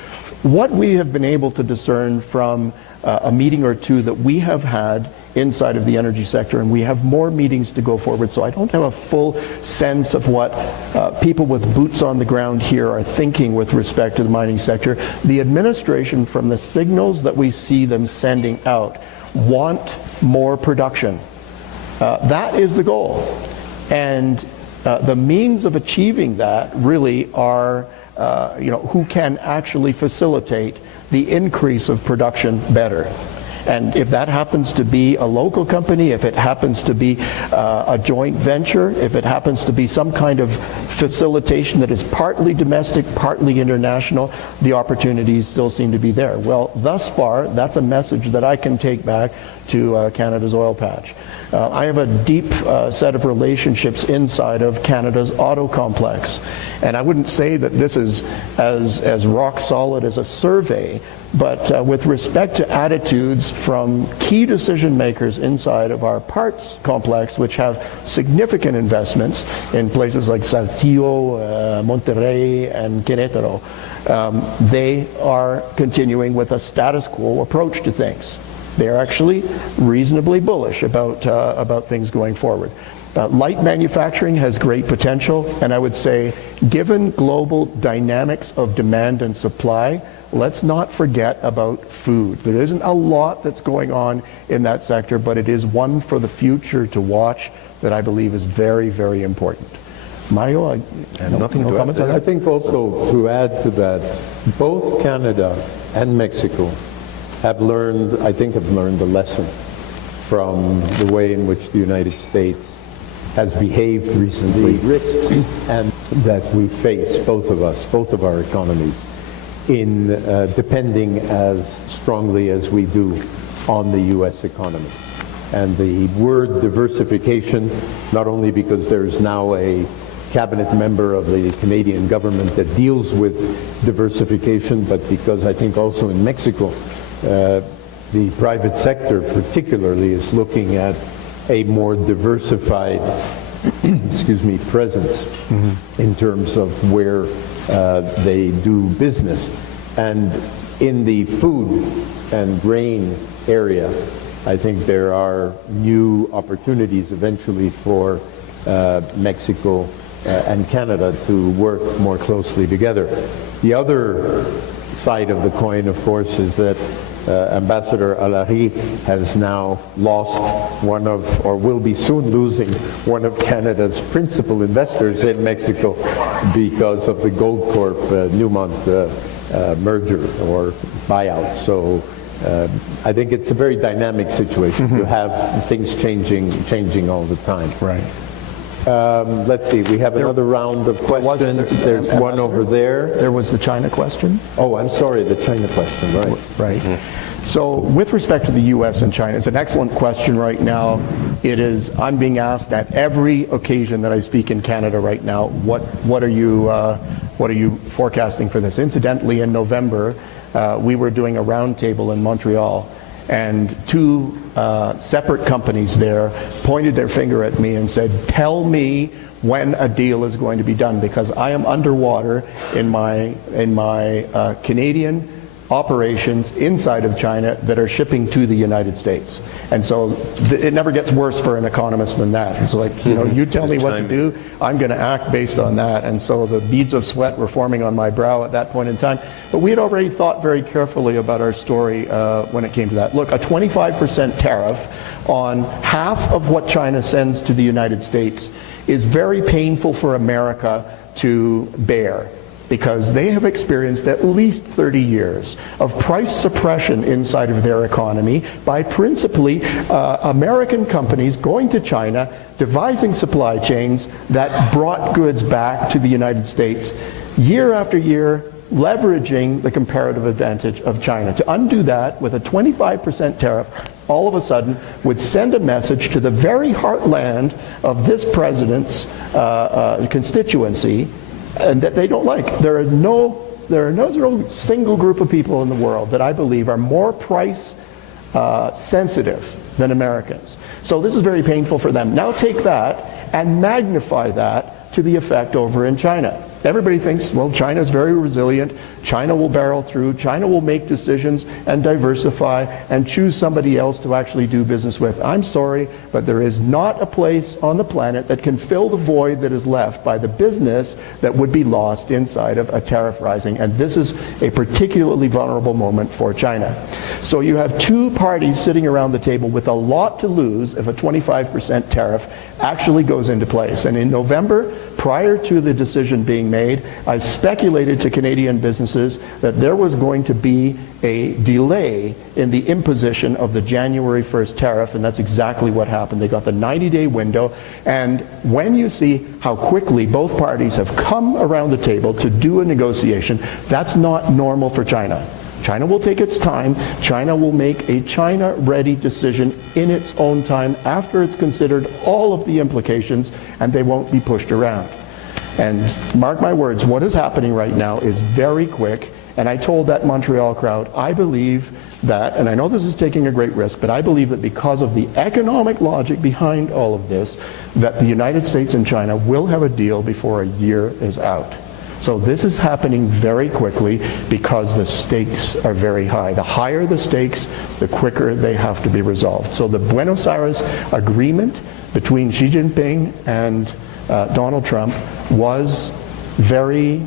What we have been able to discern from a meeting or two that we have had inside of the energy sector, and we have more meetings to go forward, so I don't have a full sense of what people with boots on the ground here are thinking with respect to the mining sector. The administration, from the signals that we see them sending out, want more production. That is the goal. And the means of achieving that really are who can actually facilitate the increase of production better. And if that happens to be a local company, if it happens to be a joint venture, if it happens to be some kind of facilitation that is partly domestic, partly international, the opportunities still seem to be there. Well, thus far, that's a message that I can take back to Canada's oil patch. I have a deep set of relationships inside of Canada's auto complex. And I wouldn't say that this is as rock solid as a survey, but with respect to attitudes from key decision makers inside of our parts complex, which have significant investments in places like Saltillo, Monterrey, and Querétaro, they are continuing with a status quo approach to things. They're actually reasonably bullish about things going forward. Light manufacturing has great potential, and I would say, given global dynamics of demand and supply, let's not forget about food. There isn't a lot that's going on in that sector, but it is one for the future to watch that I believe is very, very important. Mario, no comments on that? I think also to add to that, both Canada and Mexico have learned the lesson from the way in which the United States has behaved recently, risks and that we face, both of us, both of our economies, in depending as strongly as we do on the U.S. economy. And the word diversification, not only because there's now a cabinet member of the Canadian government that deals with diversification, but because I think also in Mexico, the private sector particularly is looking at a more diversified presence in terms of where they do business. And in the food and grain area, I think there are new opportunities eventually for Mexico and Canada to work more closely together. The other side of the coin, of course, is that Ambassador Alary has now lost one of, or will be soon losing, one of Canada's principal investors in Mexico because of the Goldcorp Newmont merger or buyout. So I think it's a very dynamic situation to have things changing all the time. Right. Let's see, we have another round of questions. There's one over there. There was the China question. Oh, I'm sorry, the China question, right. Right. So with respect to the U.S. and China, it's an excellent question right now. I'm being asked at every occasion that I speak in Canada right now, what are you forecasting for this? Incidentally, in November, we were doing a roundtable in Montreal, and two separate companies there pointed their finger at me and said, tell me when a deal is going to be done, because I am underwater in my Canadian operations inside of China that are shipping to the United States. And so it never gets worse for an economist than that. It's like, you know, you tell me what to do, I'm going to act based on that. And so the beads of sweat were forming on my brow at that point in time. But we had already thought very carefully about our story when it came to that. Look, a 25% tariff on half of what China sends to the United States is very painful for America to bear, because they have experienced at least 30 years of price suppression inside of their economy by principally American companies going to China, devising supply chains that brought goods back to the United States year after year, leveraging the comparative advantage of China. To undo that with a 25% tariff all of a sudden would send a message to the very heartland of this president's constituency, and that they don't like. There are no single group of people in the world that I believe are more price sensitive than Americans. So this is very painful for them. Now take that and magnify that to the effect over in China. Everybody thinks, well, China's very resilient, China will barrel through, China will make decisions and diversify and choose somebody else to actually do business with. I'm sorry, but there is not a place on the planet that can fill the void that is left by the business that would be lost inside of a tariff rising. And this is a particularly vulnerable moment for China. So you have two parties sitting around the table with a lot to lose if a 25% tariff actually goes into place. And in November, prior to the decision being made, I speculated to Canadian businesses that there was going to be a delay in the imposition of the January 1st tariff, and that's exactly what happened. They got the 90-day window, and when you see how quickly both parties have come around the table to do a negotiation, that's not normal for China. China will take its time. China will make a China-ready decision in its own time after it's considered all of the implications, and they won't be pushed around. And mark my words, what is happening right now is very quick, and I told that Montreal crowd, I believe that, and I know this is taking a great risk, but I believe that because of the economic logic behind all of this, that the United States and China will have a deal before a year is out. So this is happening very quickly because the stakes are very high. The higher the stakes, the quicker they have to be resolved. So the Buenos Aires agreement between Xi Jinping and Donald Trump was very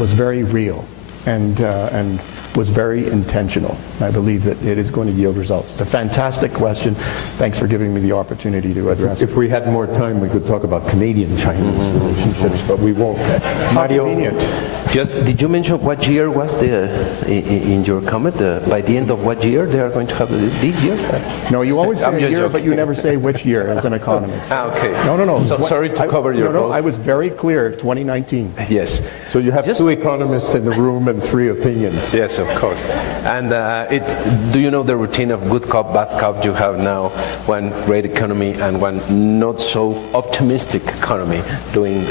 real and was very intentional. I believe that it is going to yield results. It's a fantastic question. Thanks for giving me the opportunity to address it. If we had more time, we could talk about Canadian-Chinese relationships, but we won't. How convenient. Just, did you mention what year was in your comment? By the end of what year they are going to have this year? No, you always say I'm a just year, joking. but you never say which year as an economist. Okay. No. So sorry to cover your No, fault. I was very clear, 2019. Yes. So you have Just- two economists in the room and three opinions. Yes, of course. And do you know the routine of good cop, bad cop? You have now one great economy and one not so optimistic economy doing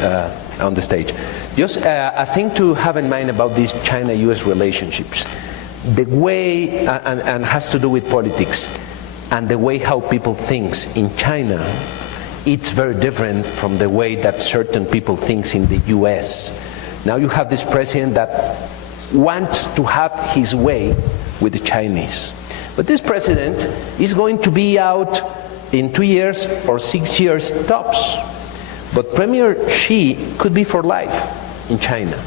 on the stage. Just a thing to have in mind about these China-U.S. relationships. The way, and has to do with politics, and the way how people think in China, it's very different from the way that certain people think in the U.S. Now you have this president that wants to have his way with the Chinese. But this president is going to be out in 2 years or 6 years tops. But Premier Xi could be for life in China.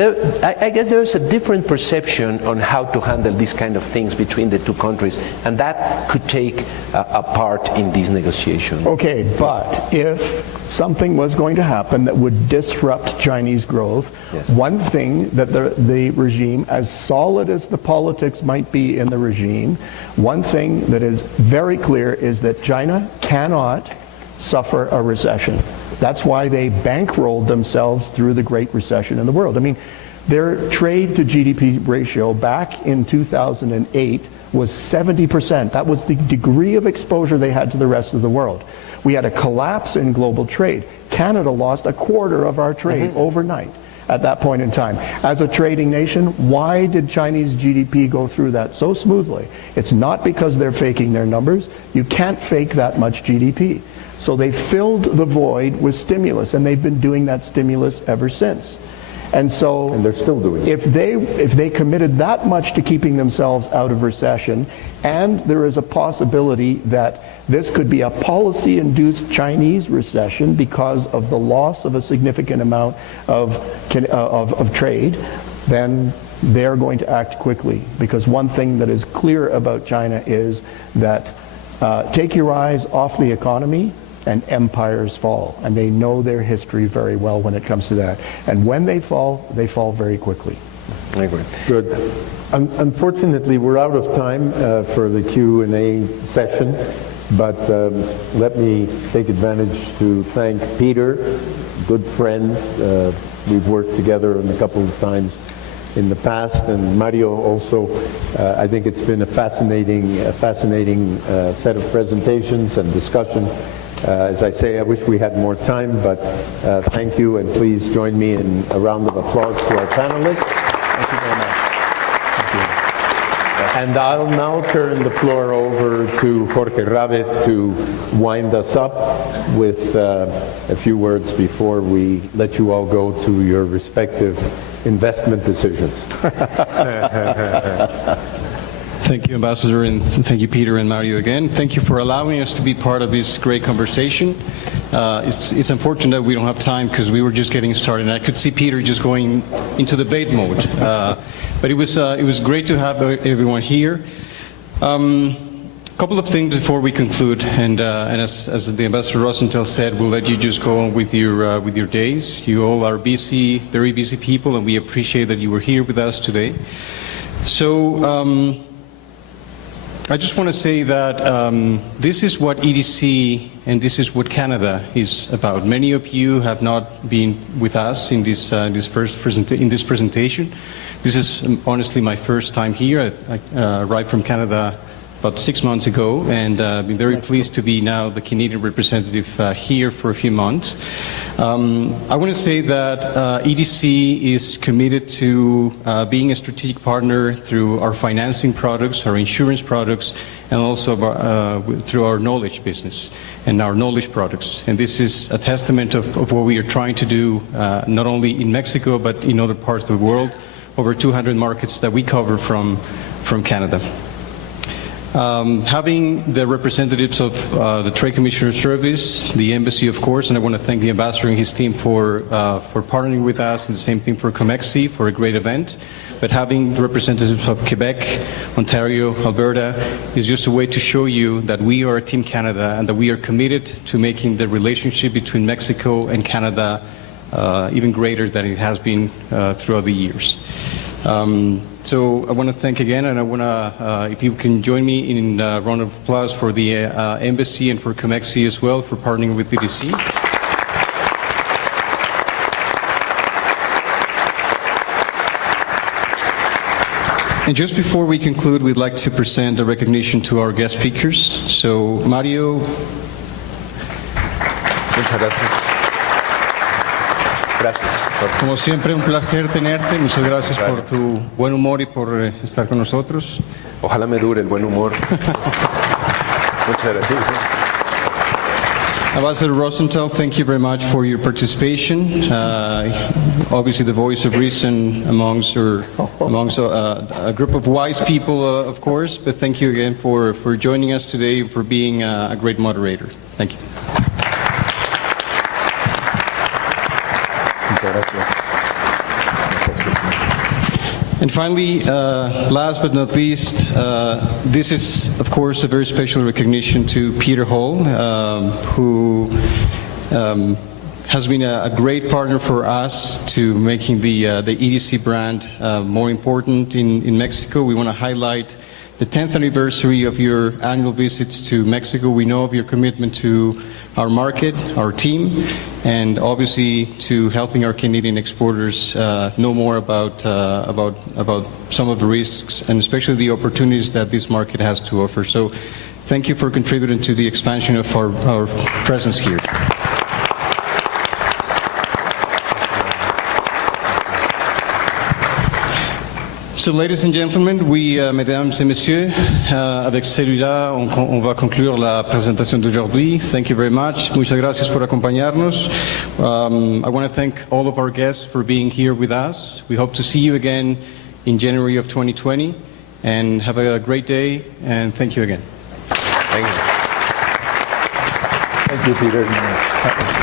I guess there's a different perception on how to handle these kind of things between the two countries, and that could take a part in these negotiations. Okay, but if something was going to happen that would disrupt Chinese growth, Yes. one thing that the regime, as solid as the politics might be in the regime, one thing that is very clear is that China cannot suffer a recession. That's why they bankrolled themselves through the Great Recession in the world. I mean, their trade to GDP ratio back in 2008 was 70%. That was the degree of exposure they had to the rest of the world. We had a collapse in global trade. Canada lost a quarter of our trade overnight. at that point in time. As a trading nation, why did Chinese GDP go through that so smoothly? It's not because they're faking their numbers. You can't fake that much GDP. So they filled the void with stimulus, and they've been doing that stimulus ever since. And so, And they're still doing it. if they committed that much to keeping themselves out of recession, and there is a possibility that this could be a policy-induced Chinese recession because of the loss of a significant amount of trade, then they're going to act quickly. Because one thing that is clear about China is that take your eyes off the economy and empires fall. And they know their history very well when it comes to that. And when they fall very quickly. I agree. Good. Unfortunately, we're out of time for the Q&A session, but let me take advantage to thank Peter, good friend. We've worked together a couple of times in the past, and Mario also. I think it's been a fascinating set of presentations and discussion. As I say, I wish we had more time, but thank you, and please join me in a round of applause to our panelists. Thank you very much. Thank you. And I'll now turn the floor over to Jorge Rabe to wind us up with a few words before we let you all go to your respective investment decisions. Thank you, Ambassador, and thank you, Peter and Mario, again. Thank you for allowing us to be part of this great conversation. It's unfortunate that we don't have time because we were just getting started, and I could see Peter just going into debate mode. But it was great to have everyone here. A couple of things before we conclude, and as the Ambassador Rozental said, we'll let you just go on with your days. You all are busy, very busy people, and we appreciate that you were here with us today. So. I just want to say that this is what EDC and this is what Canada is about. Many of you have not been with us in this presentation. This is honestly my first time here. I arrived from Canada about 6 months ago, and been very pleased to be now the Canadian representative here for a few months. I want to say that EDC is committed to being a strategic partner through our financing products, our insurance products, and also through our knowledge business and our knowledge products. And this is a testament of what we are trying to do, not only in Mexico, but in other parts of the world, over 200 markets that we cover from Canada. Having the representatives of the Trade Commissioner Service, the Embassy, of course, and I want to thank the Ambassador and his team for partnering with us, and the same thing for COMEXI for a great event. But having the representatives of Quebec, Ontario, Alberta is just a way to show you that we are Team Canada and that we are committed to making the relationship between Mexico and Canada even greater than it has been throughout the years. So I want to thank again, and I want to, if you can join me in a round of applause for the Embassy and for COMEXI as well for partnering with EDC. And just before we conclude, we'd like to present the recognition to our guest speakers. So, Mario. Muchas gracias. Gracias. Como siempre, un placer tenerte. Muchas gracias por tu buen humor y por estar con nosotros. Ojalá me dure el buen humor. Muchas gracias. Ambassador Rozental, thank you very much for your participation. Obviously, the voice of reason amongst a group of wise people, of course. But thank you again for joining us today, for being a great moderator. Thank you. And finally, last but not least, this is, of course, a very special recognition to Peter Hall, who has been a great partner for us to making the EDC brand more important in Mexico. We want to highlight the 10th anniversary of your annual visits to Mexico. We know of your commitment to our market, our team, and obviously to helping our Canadian exporters know more about some of the risks and especially the opportunities that this market has to offer. So thank you for contributing to the expansion of our presence here. So, ladies and gentlemen, mesdames et messieurs, avec celui-là, on va conclure la présentation d'aujourd'hui. Thank you very much. Muchas gracias por acompañarnos. I want to thank all of our guests for being here with us. We hope to see you again in January of 2020. And have a great day, and thank you again. Thank you. Thank you, Peter.